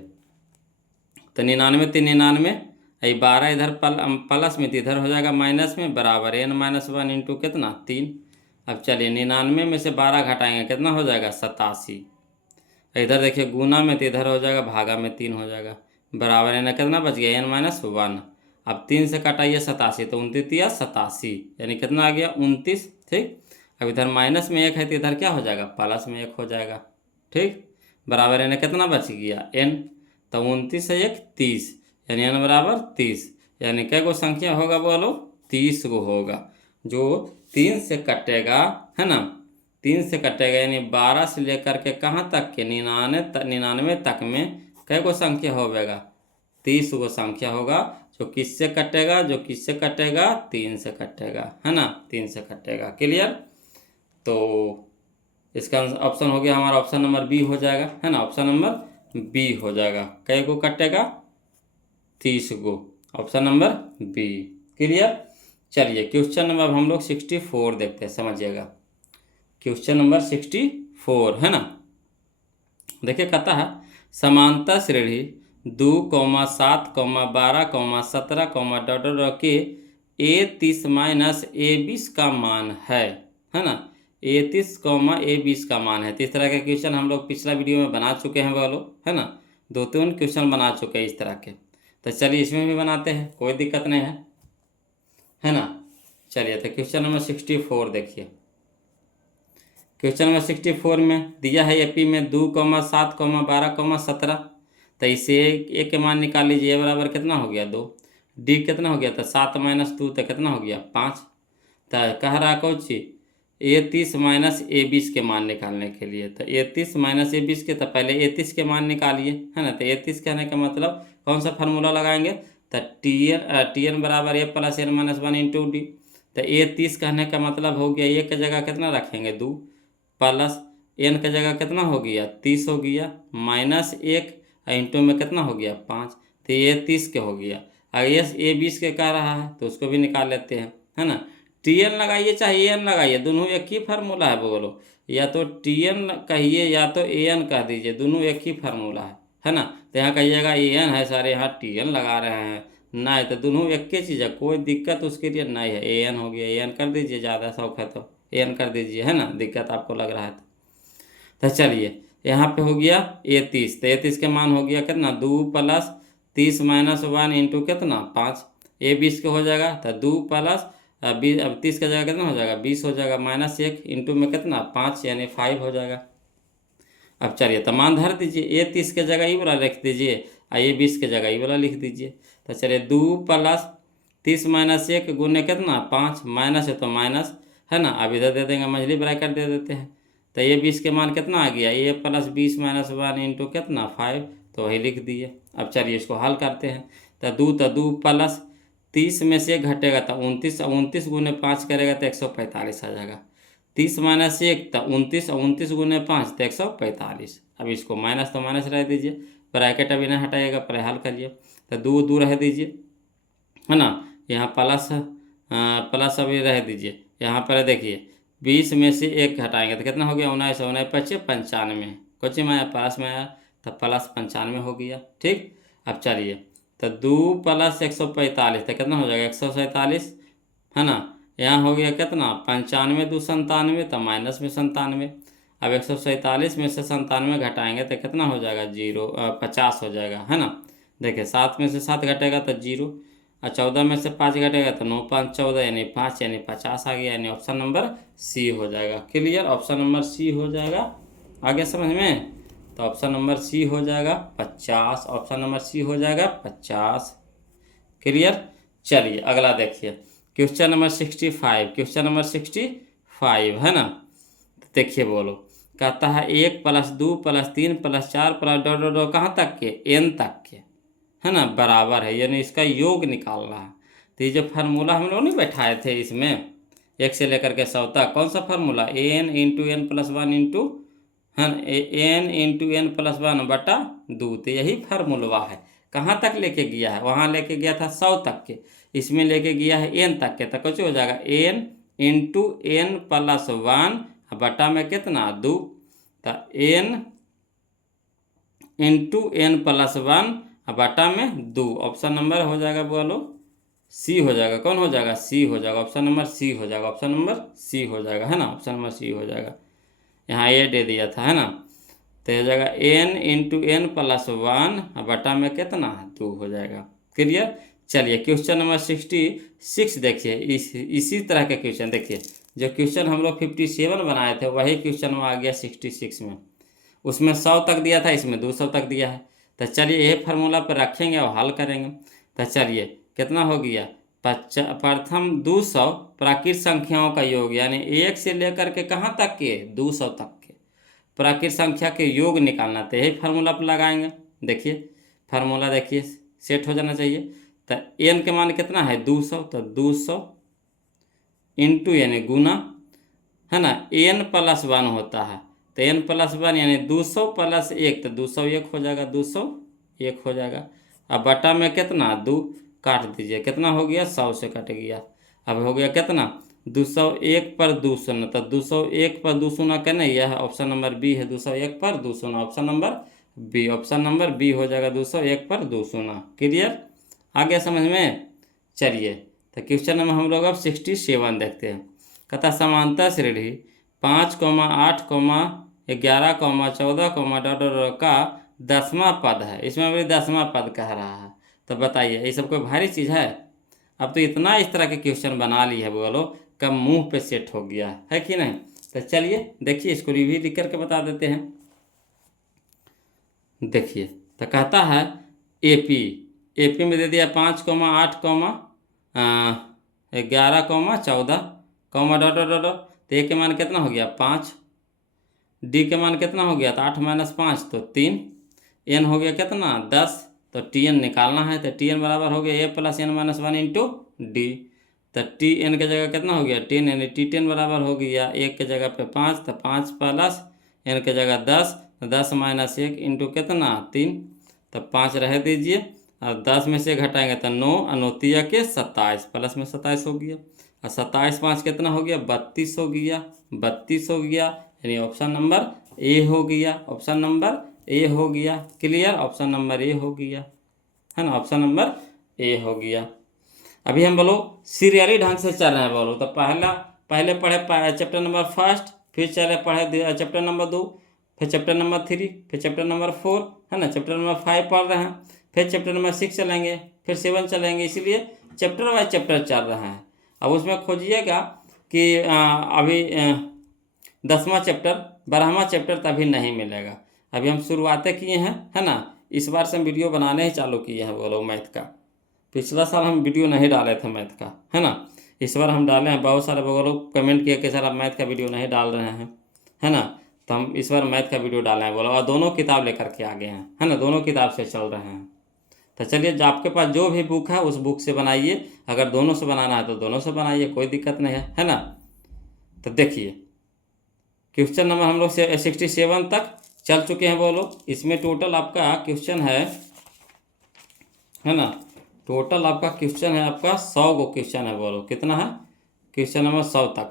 तो 99 3 99, 12 इधर प्लस में तो इधर हो जाएगा माइनस में, बराबर n -1 इंटू कितना 3। अब चलिए 99 में से 12 घटाएंगे कितना हो जाएगा 87। इधर देखिए गुना में तो इधर हो जाएगा, भागा में 3 हो जाएगा, बराबर है ना कितना बच गया n -1। अब 3 से कटाइए 87, तो 29 या 87 यानी कितना आ गया 29। ठीक, अब इधर माइनस में 1 है तो इधर क्या हो जाएगा प्लस में 1 हो जाएगा। ठीक, बराबर यानी कितना बच गया n, तो 29 से 1 30 यानी n बराबर 30, यानी क्या को संख्या होगा बोलो 30 को होगा। जो 3 से कटेगा है ना, 3 से कटेगा यानी 12 से लेकर के कहाँ तक के 99 तक में क्या को संख्या होगा 30 को संख्या होगा। जो किससे कटेगा, जो किससे कटेगा 3 से कटेगा है ना, 3 से कटेगा। क्लियर, तो इसका ऑप्शन हो गया हमारा ऑप्शन नंबर बी हो जाएगा है ना, ऑप्शन नंबर बी हो जाएगा। कै को कटेगा 30 को, ऑप्शन नंबर बी। क्लियर, चलिए क्वेश्चन नंबर हम लोग 64 देखते हैं, समझिएगा। क्वेश्चन नंबर 64 है ना, देखिए कहता है समांतर श्रेणी 2, 7, 12, 17, डॉट डॉट के A30 माइनस A20 का मान है ना, A30, A20 का मान है। तो इस तरह के क्वेश्चन हम लोग पिछला वीडियो में बना चुके हैं वो लोग है ना, 2-3 क्वेश्चन बना चुके हैं इस तरह के। तो चलिए इसमें भी बनाते हैं, कोई दिक्कत नहीं है ना। चलिए तो क्वेश्चन नंबर 64 देखिए। क्वेश्चन नंबर 64 में दिया है एपी में 2, 7, 12, 17। तो इसे ए के मान निकाल लीजिए, ए बराबर कितना हो गया 2, डी कितना हो गया था 7 माइनस 2 तो कितना हो गया 5। तो कह रहा कौन सी A30 माइनस A20 के मान निकालने के लिए। तो A30 माइनस A20 के, तो पहले A30 के मान निकालिए है ना। तो A30 कहने का मतलब कौन सा फार्मूला लगाएंगे, तो टी एन बराबर a plus n minus 1 into d. तो A30 कहने का मतलब हो गया, ए की जगह कितना रखेंगे 2 प्लस एन की जगह कितना हो गया 30 हो गया, माइनस 1 इंटू में कितना हो गया 5। तो ये 30 के हो गया। अगर ये A20 के कह रहा है तो उसको भी निकाल लेते हैं है ना। टी एन लगाइए चाहे ए एन लगाइए, दोनों एक ही फार्मूला है बोलो। या तो टी एन कहिए या तो ए एन कह दीजिए, दोनों एक ही फार्मूला है ना। तो यहाँ कहिएगा ए एन है सर, यहाँ टी एन लगा रहे हैं, नहीं तो दोनों एक ही चीज़ है, कोई दिक्कत उसके लिए नहीं है। ए एन हो गया, ए एन कर दीजिए, ज़्यादा शौक है तो ए एन कर दीजिए है ना, दिक्कत आपको लग रहा है तो चलिए यहाँ पे हो गया A30। तो A30 के मान हो गया कितना 2 प्लस 30 माइनस 1 इंटू कितना 5। A20 के हो जाएगा तो 2 प्लस 20, अब 30 का जगह कितना हो जाएगा 20 हो जाएगा, माइनस 1 इंटू में कितना 5 यानी 5 हो जाएगा। अब चलिए तो मान धर दीजिए, A30 के जगह ये वाला लिख दीजिए और A20 के जगह ये वाला लिख दीजिए। तो चलिए 2 प्लस 30 माइनस 1 गुने कितना 5, माइनस है तो माइनस है ना। अब इधर दे देंगे मछली ब्रैकेट दे देते हैं। तो ये 20 के मान कितना आ गया, ए प्लस 20 माइनस 1 इंटू कितना 5, तो वही लिख दिए। अब चलिए इसको हल करते हैं। तो 2 प्लस 30 में से घटेगा तो 29 गुने 5 करेगा तो 145 आ जाएगा। 30 माइनस 1 तो 29 गुने 5 तो 145। अब इसको माइनस तो माइनस रह दीजिए, ब्रैकेट अभी नहीं हटाइएगा, पहले हल करिए। तो 2 रह दीजिए है ना, यहाँ प्लस अभी रह दीजिए। यहाँ पर देखिए 20 में से 1 घटाएंगे तो कितना हो गया 19, 19 पचे 95, कुछ में आया प्लस में आया तो प्लस 95 हो गया। ठीक, अब चलिए तो 2 प्लस 145 तो कितना हो जाएगा 147 है ना। यहाँ हो गया कितना 95, 2 97 तो माइनस में 97। अब 147 में से 97 घटाएंगे तो कितना हो जाएगा 50 हो जाएगा है ना। देखिए 7 में से 7 घटेगा तो 0 और 14 में से 5 घटेगा तो 9 5 14 यानी 5 यानी 50 आ गया, यानी ऑप्शन नंबर सी हो जाएगा। क्लियर, ऑप्शन नंबर सी हो जाएगा। आगे समझ में, तो ऑप्शन नंबर सी हो जाएगा 50, ऑप्शन नंबर सी हो जाएगा 50। क्लियर, चलिए अगला देखिए क्वेश्चन नंबर 65। क्वेश्चन नंबर 65 है ना, तो देखिए बोलो कहता है 1 plus 2 plus 3 plus 4 plus dot dot dot कहाँ तक के एन तक के है ना बराबर है, यानी इसका योग निकालना है। तो ये जो फार्मूला हम लोग नहीं बैठाए थे इसमें 1 से लेकर के 100 तक, कौन सा formula n into n plus 1 into है एन इंटू एन प्लस 1 बटा 2। तो यही फार्मूला है, कहाँ तक लेके गया है, वहाँ लेके गया था 100 तक के, इसमें लेके गया है एन तक के। तो कुछ हो जाएगा एन इंटू एन प्लस 1 बटा में कितना 2। तो एन इंटू एन प्लस 1 बटा में 2, ऑप्शन नंबर हो जाएगा बोलो सी हो जाएगा। कौन हो जाएगा सी हो जाएगा, ऑप्शन नंबर सी हो जाएगा, ऑप्शन नंबर सी हो जाएगा है ना, ऑप्शन नंबर सी हो जाएगा। यहाँ ए दे दिया था है ना, तो हो जाएगा एन इंटू एन प्लस 1 बटा में कितना 2 हो जाएगा। क्लियर, चलिए क्वेश्चन नंबर 66 देखिए, इसी तरह का क्वेश्चन देखिए, जो क्वेश्चन हम लोग 57 बनाए थे वही क्वेश्चन में आ गया 66 में। उसमें 100 तक दिया था, इसमें 200 तक दिया है। तो चलिए ये फार्मूला पर रखेंगे और हल करेंगे। तो चलिए कितना हो गया, प्रथम 200 प्राकृत संख्याओं का योग, यानी 1 से लेकर के कहाँ तक के 200 तक के प्राकृत संख्या के योग निकालना। तो यही फार्मूला पर लगाएंगे। देखिए फार्मूला देखिए सेट हो जाना चाहिए। तो एन के मान कितना है 200, तो 200 इंटू यानी गुना, है ना, एन प्लस 1 होता है। तो एन प्लस 1 यानी 200 प्लस 1, तो 201 हो जाएगा, 201 हो जाएगा। अब बटा में कितना 2 काट दीजिए, कितना हो गया 100 से कट गया। अब हो गया कितना 201 पर 2 शून्य, तो 201 पर 2 शून्य कहना, यह ऑप्शन नंबर बी है। 201 पर 2 शून्य option number B, option number B हो जाएगा 201 पर 2 शून्य। क्लियर, आ गया समझ में। चलिए तो क्वेश्चन नंबर हम लोग अब 67 देखते हैं। कहता समांतर श्रेणी 5, 8, 11, 14, डॉट डॉट का 10वां पद है। इसमें भी 10वां पद कह रहा है। तो बताइए ये सब कोई भारी चीज़ है? अब तो इतना इस तरह के क्वेश्चन बना ली है बोलो, कब मुंह पे सेट हो गया है कि नहीं। तो चलिए देखिए इसको रिव्यू लिख करके बता देते हैं। देखिए तो कहता है एपी, एपी में दे दिया 5, 8, 11, 14, डॉट डॉट डॉट। तो ए के मान कितना हो गया 5, डी के मान कितना हो गया, तो 8 - 5 तो 3, एन हो गया कितना 10, तो टी एन निकालना है। तो टी एन बराबर हो गया a plus n minus 1 into d. तो टी एन के जगह कितना हो गया 10, यानी टी 10 बराबर हो गया 1 के जगह पे 5, तो 5 प्लस एन के जगह 10, तो 10 - 1 इंटू कितना 3, तो 5 रह दीजिए। और 10 में से घटाएंगे तो 9, 9 के 27, प्लस में 27 हो गया। और 27 5 कितना हो गया 32 हो गया, 32 हो गया, यानी ऑप्शन नंबर ए हो गया, ऑप्शन नंबर ए हो गया। क्लियर, ऑप्शन नंबर ए हो गया, है ना, ऑप्शन नंबर ए हो गया। अभी हम बोलो सीरियली ढंग से चल रहे हैं बोलो। तो पहले पढ़े चैप्टर नंबर 1, फिर चले पढ़े चैप्टर नंबर 2, फिर चैप्टर नंबर 3, फिर चैप्टर नंबर 4, है ना, चैप्टर नंबर 5 पढ़ रहे हैं, फिर चैप्टर नंबर 6 चलेंगे, फिर 7 चलेंगे। इसीलिए चैप्टर वाइज चैप्टर चल रहे हैं। अब उसमें खोजिएगा कि अभी 10वां चैप्टर 12वां चैप्टर तभी नहीं मिलेगा। अभी हम शुरुआतें किए हैं, है ना। इस बार से हम वीडियो बनाने ही चालू किए हैं बोलो मैथ का। पिछला साल हम वीडियो नहीं डाले थे मैथ का, है ना। इस बार हम डाले हैं। बहुत सारे लोग कमेंट किए कि सर आप मैथ का वीडियो नहीं डाल रहे हैं, है ना। तो हम इस बार मैथ का वीडियो डाले हैं बोलो, और दोनों किताब लेकर के आगे हैं, है ना, दोनों किताब से चल रहे हैं। तो चलिए आपके पास जो भी बुक है उस बुक से बनाइए। अगर दोनों से बनाना है तो दोनों से बनाइए, कोई दिक्कत नहीं है ना। तो देखिए क्वेश्चन नंबर हम लोग 67 तक चल चुके हैं बोलो। इसमें टोटल आपका क्वेश्चन है ना, टोटल आपका क्वेश्चन है आपका 100 गो क्वेश्चन है बोलो। कितना है क्वेश्चन नंबर 100 तक।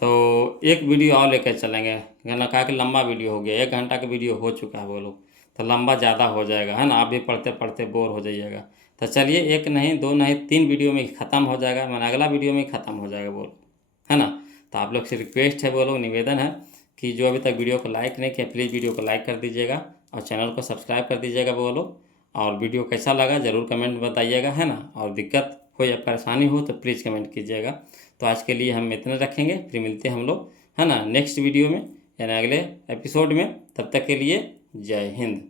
तो एक वीडियो और लेकर चलेंगे, ना कहा कि लंबा वीडियो हो गया, 1 घंटा का वीडियो हो चुका है बोलो, तो लंबा ज़्यादा हो जाएगा, है ना। आप भी पढ़ते पढ़ते बोर हो जाइएगा। तो चलिए 1 नहीं 2 नहीं 3 वीडियो में ख़त्म हो जाएगा, मैंने अगला वीडियो में ख़त्म हो जाएगा बोलो, है ना। तो आप लोग से रिक्वेस्ट है बोलो, निवेदन है कि जो अभी तक वीडियो को लाइक नहीं किया प्लीज़ वीडियो को लाइक कर दीजिएगा और चैनल को सब्सक्राइब कर दीजिएगा बोलो। और वीडियो कैसा लगा ज़रूर कमेंट में बताइएगा, है ना। और दिक्कत हो या परेशानी हो तो प्लीज़ कमेंट कीजिएगा। तो आज के लिए हम इतना रखेंगे, फिर मिलते हैं हम लोग, है ना, नेक्स्ट वीडियो में यानी अगले एपिसोड में। तब तक के लिए जय हिंद।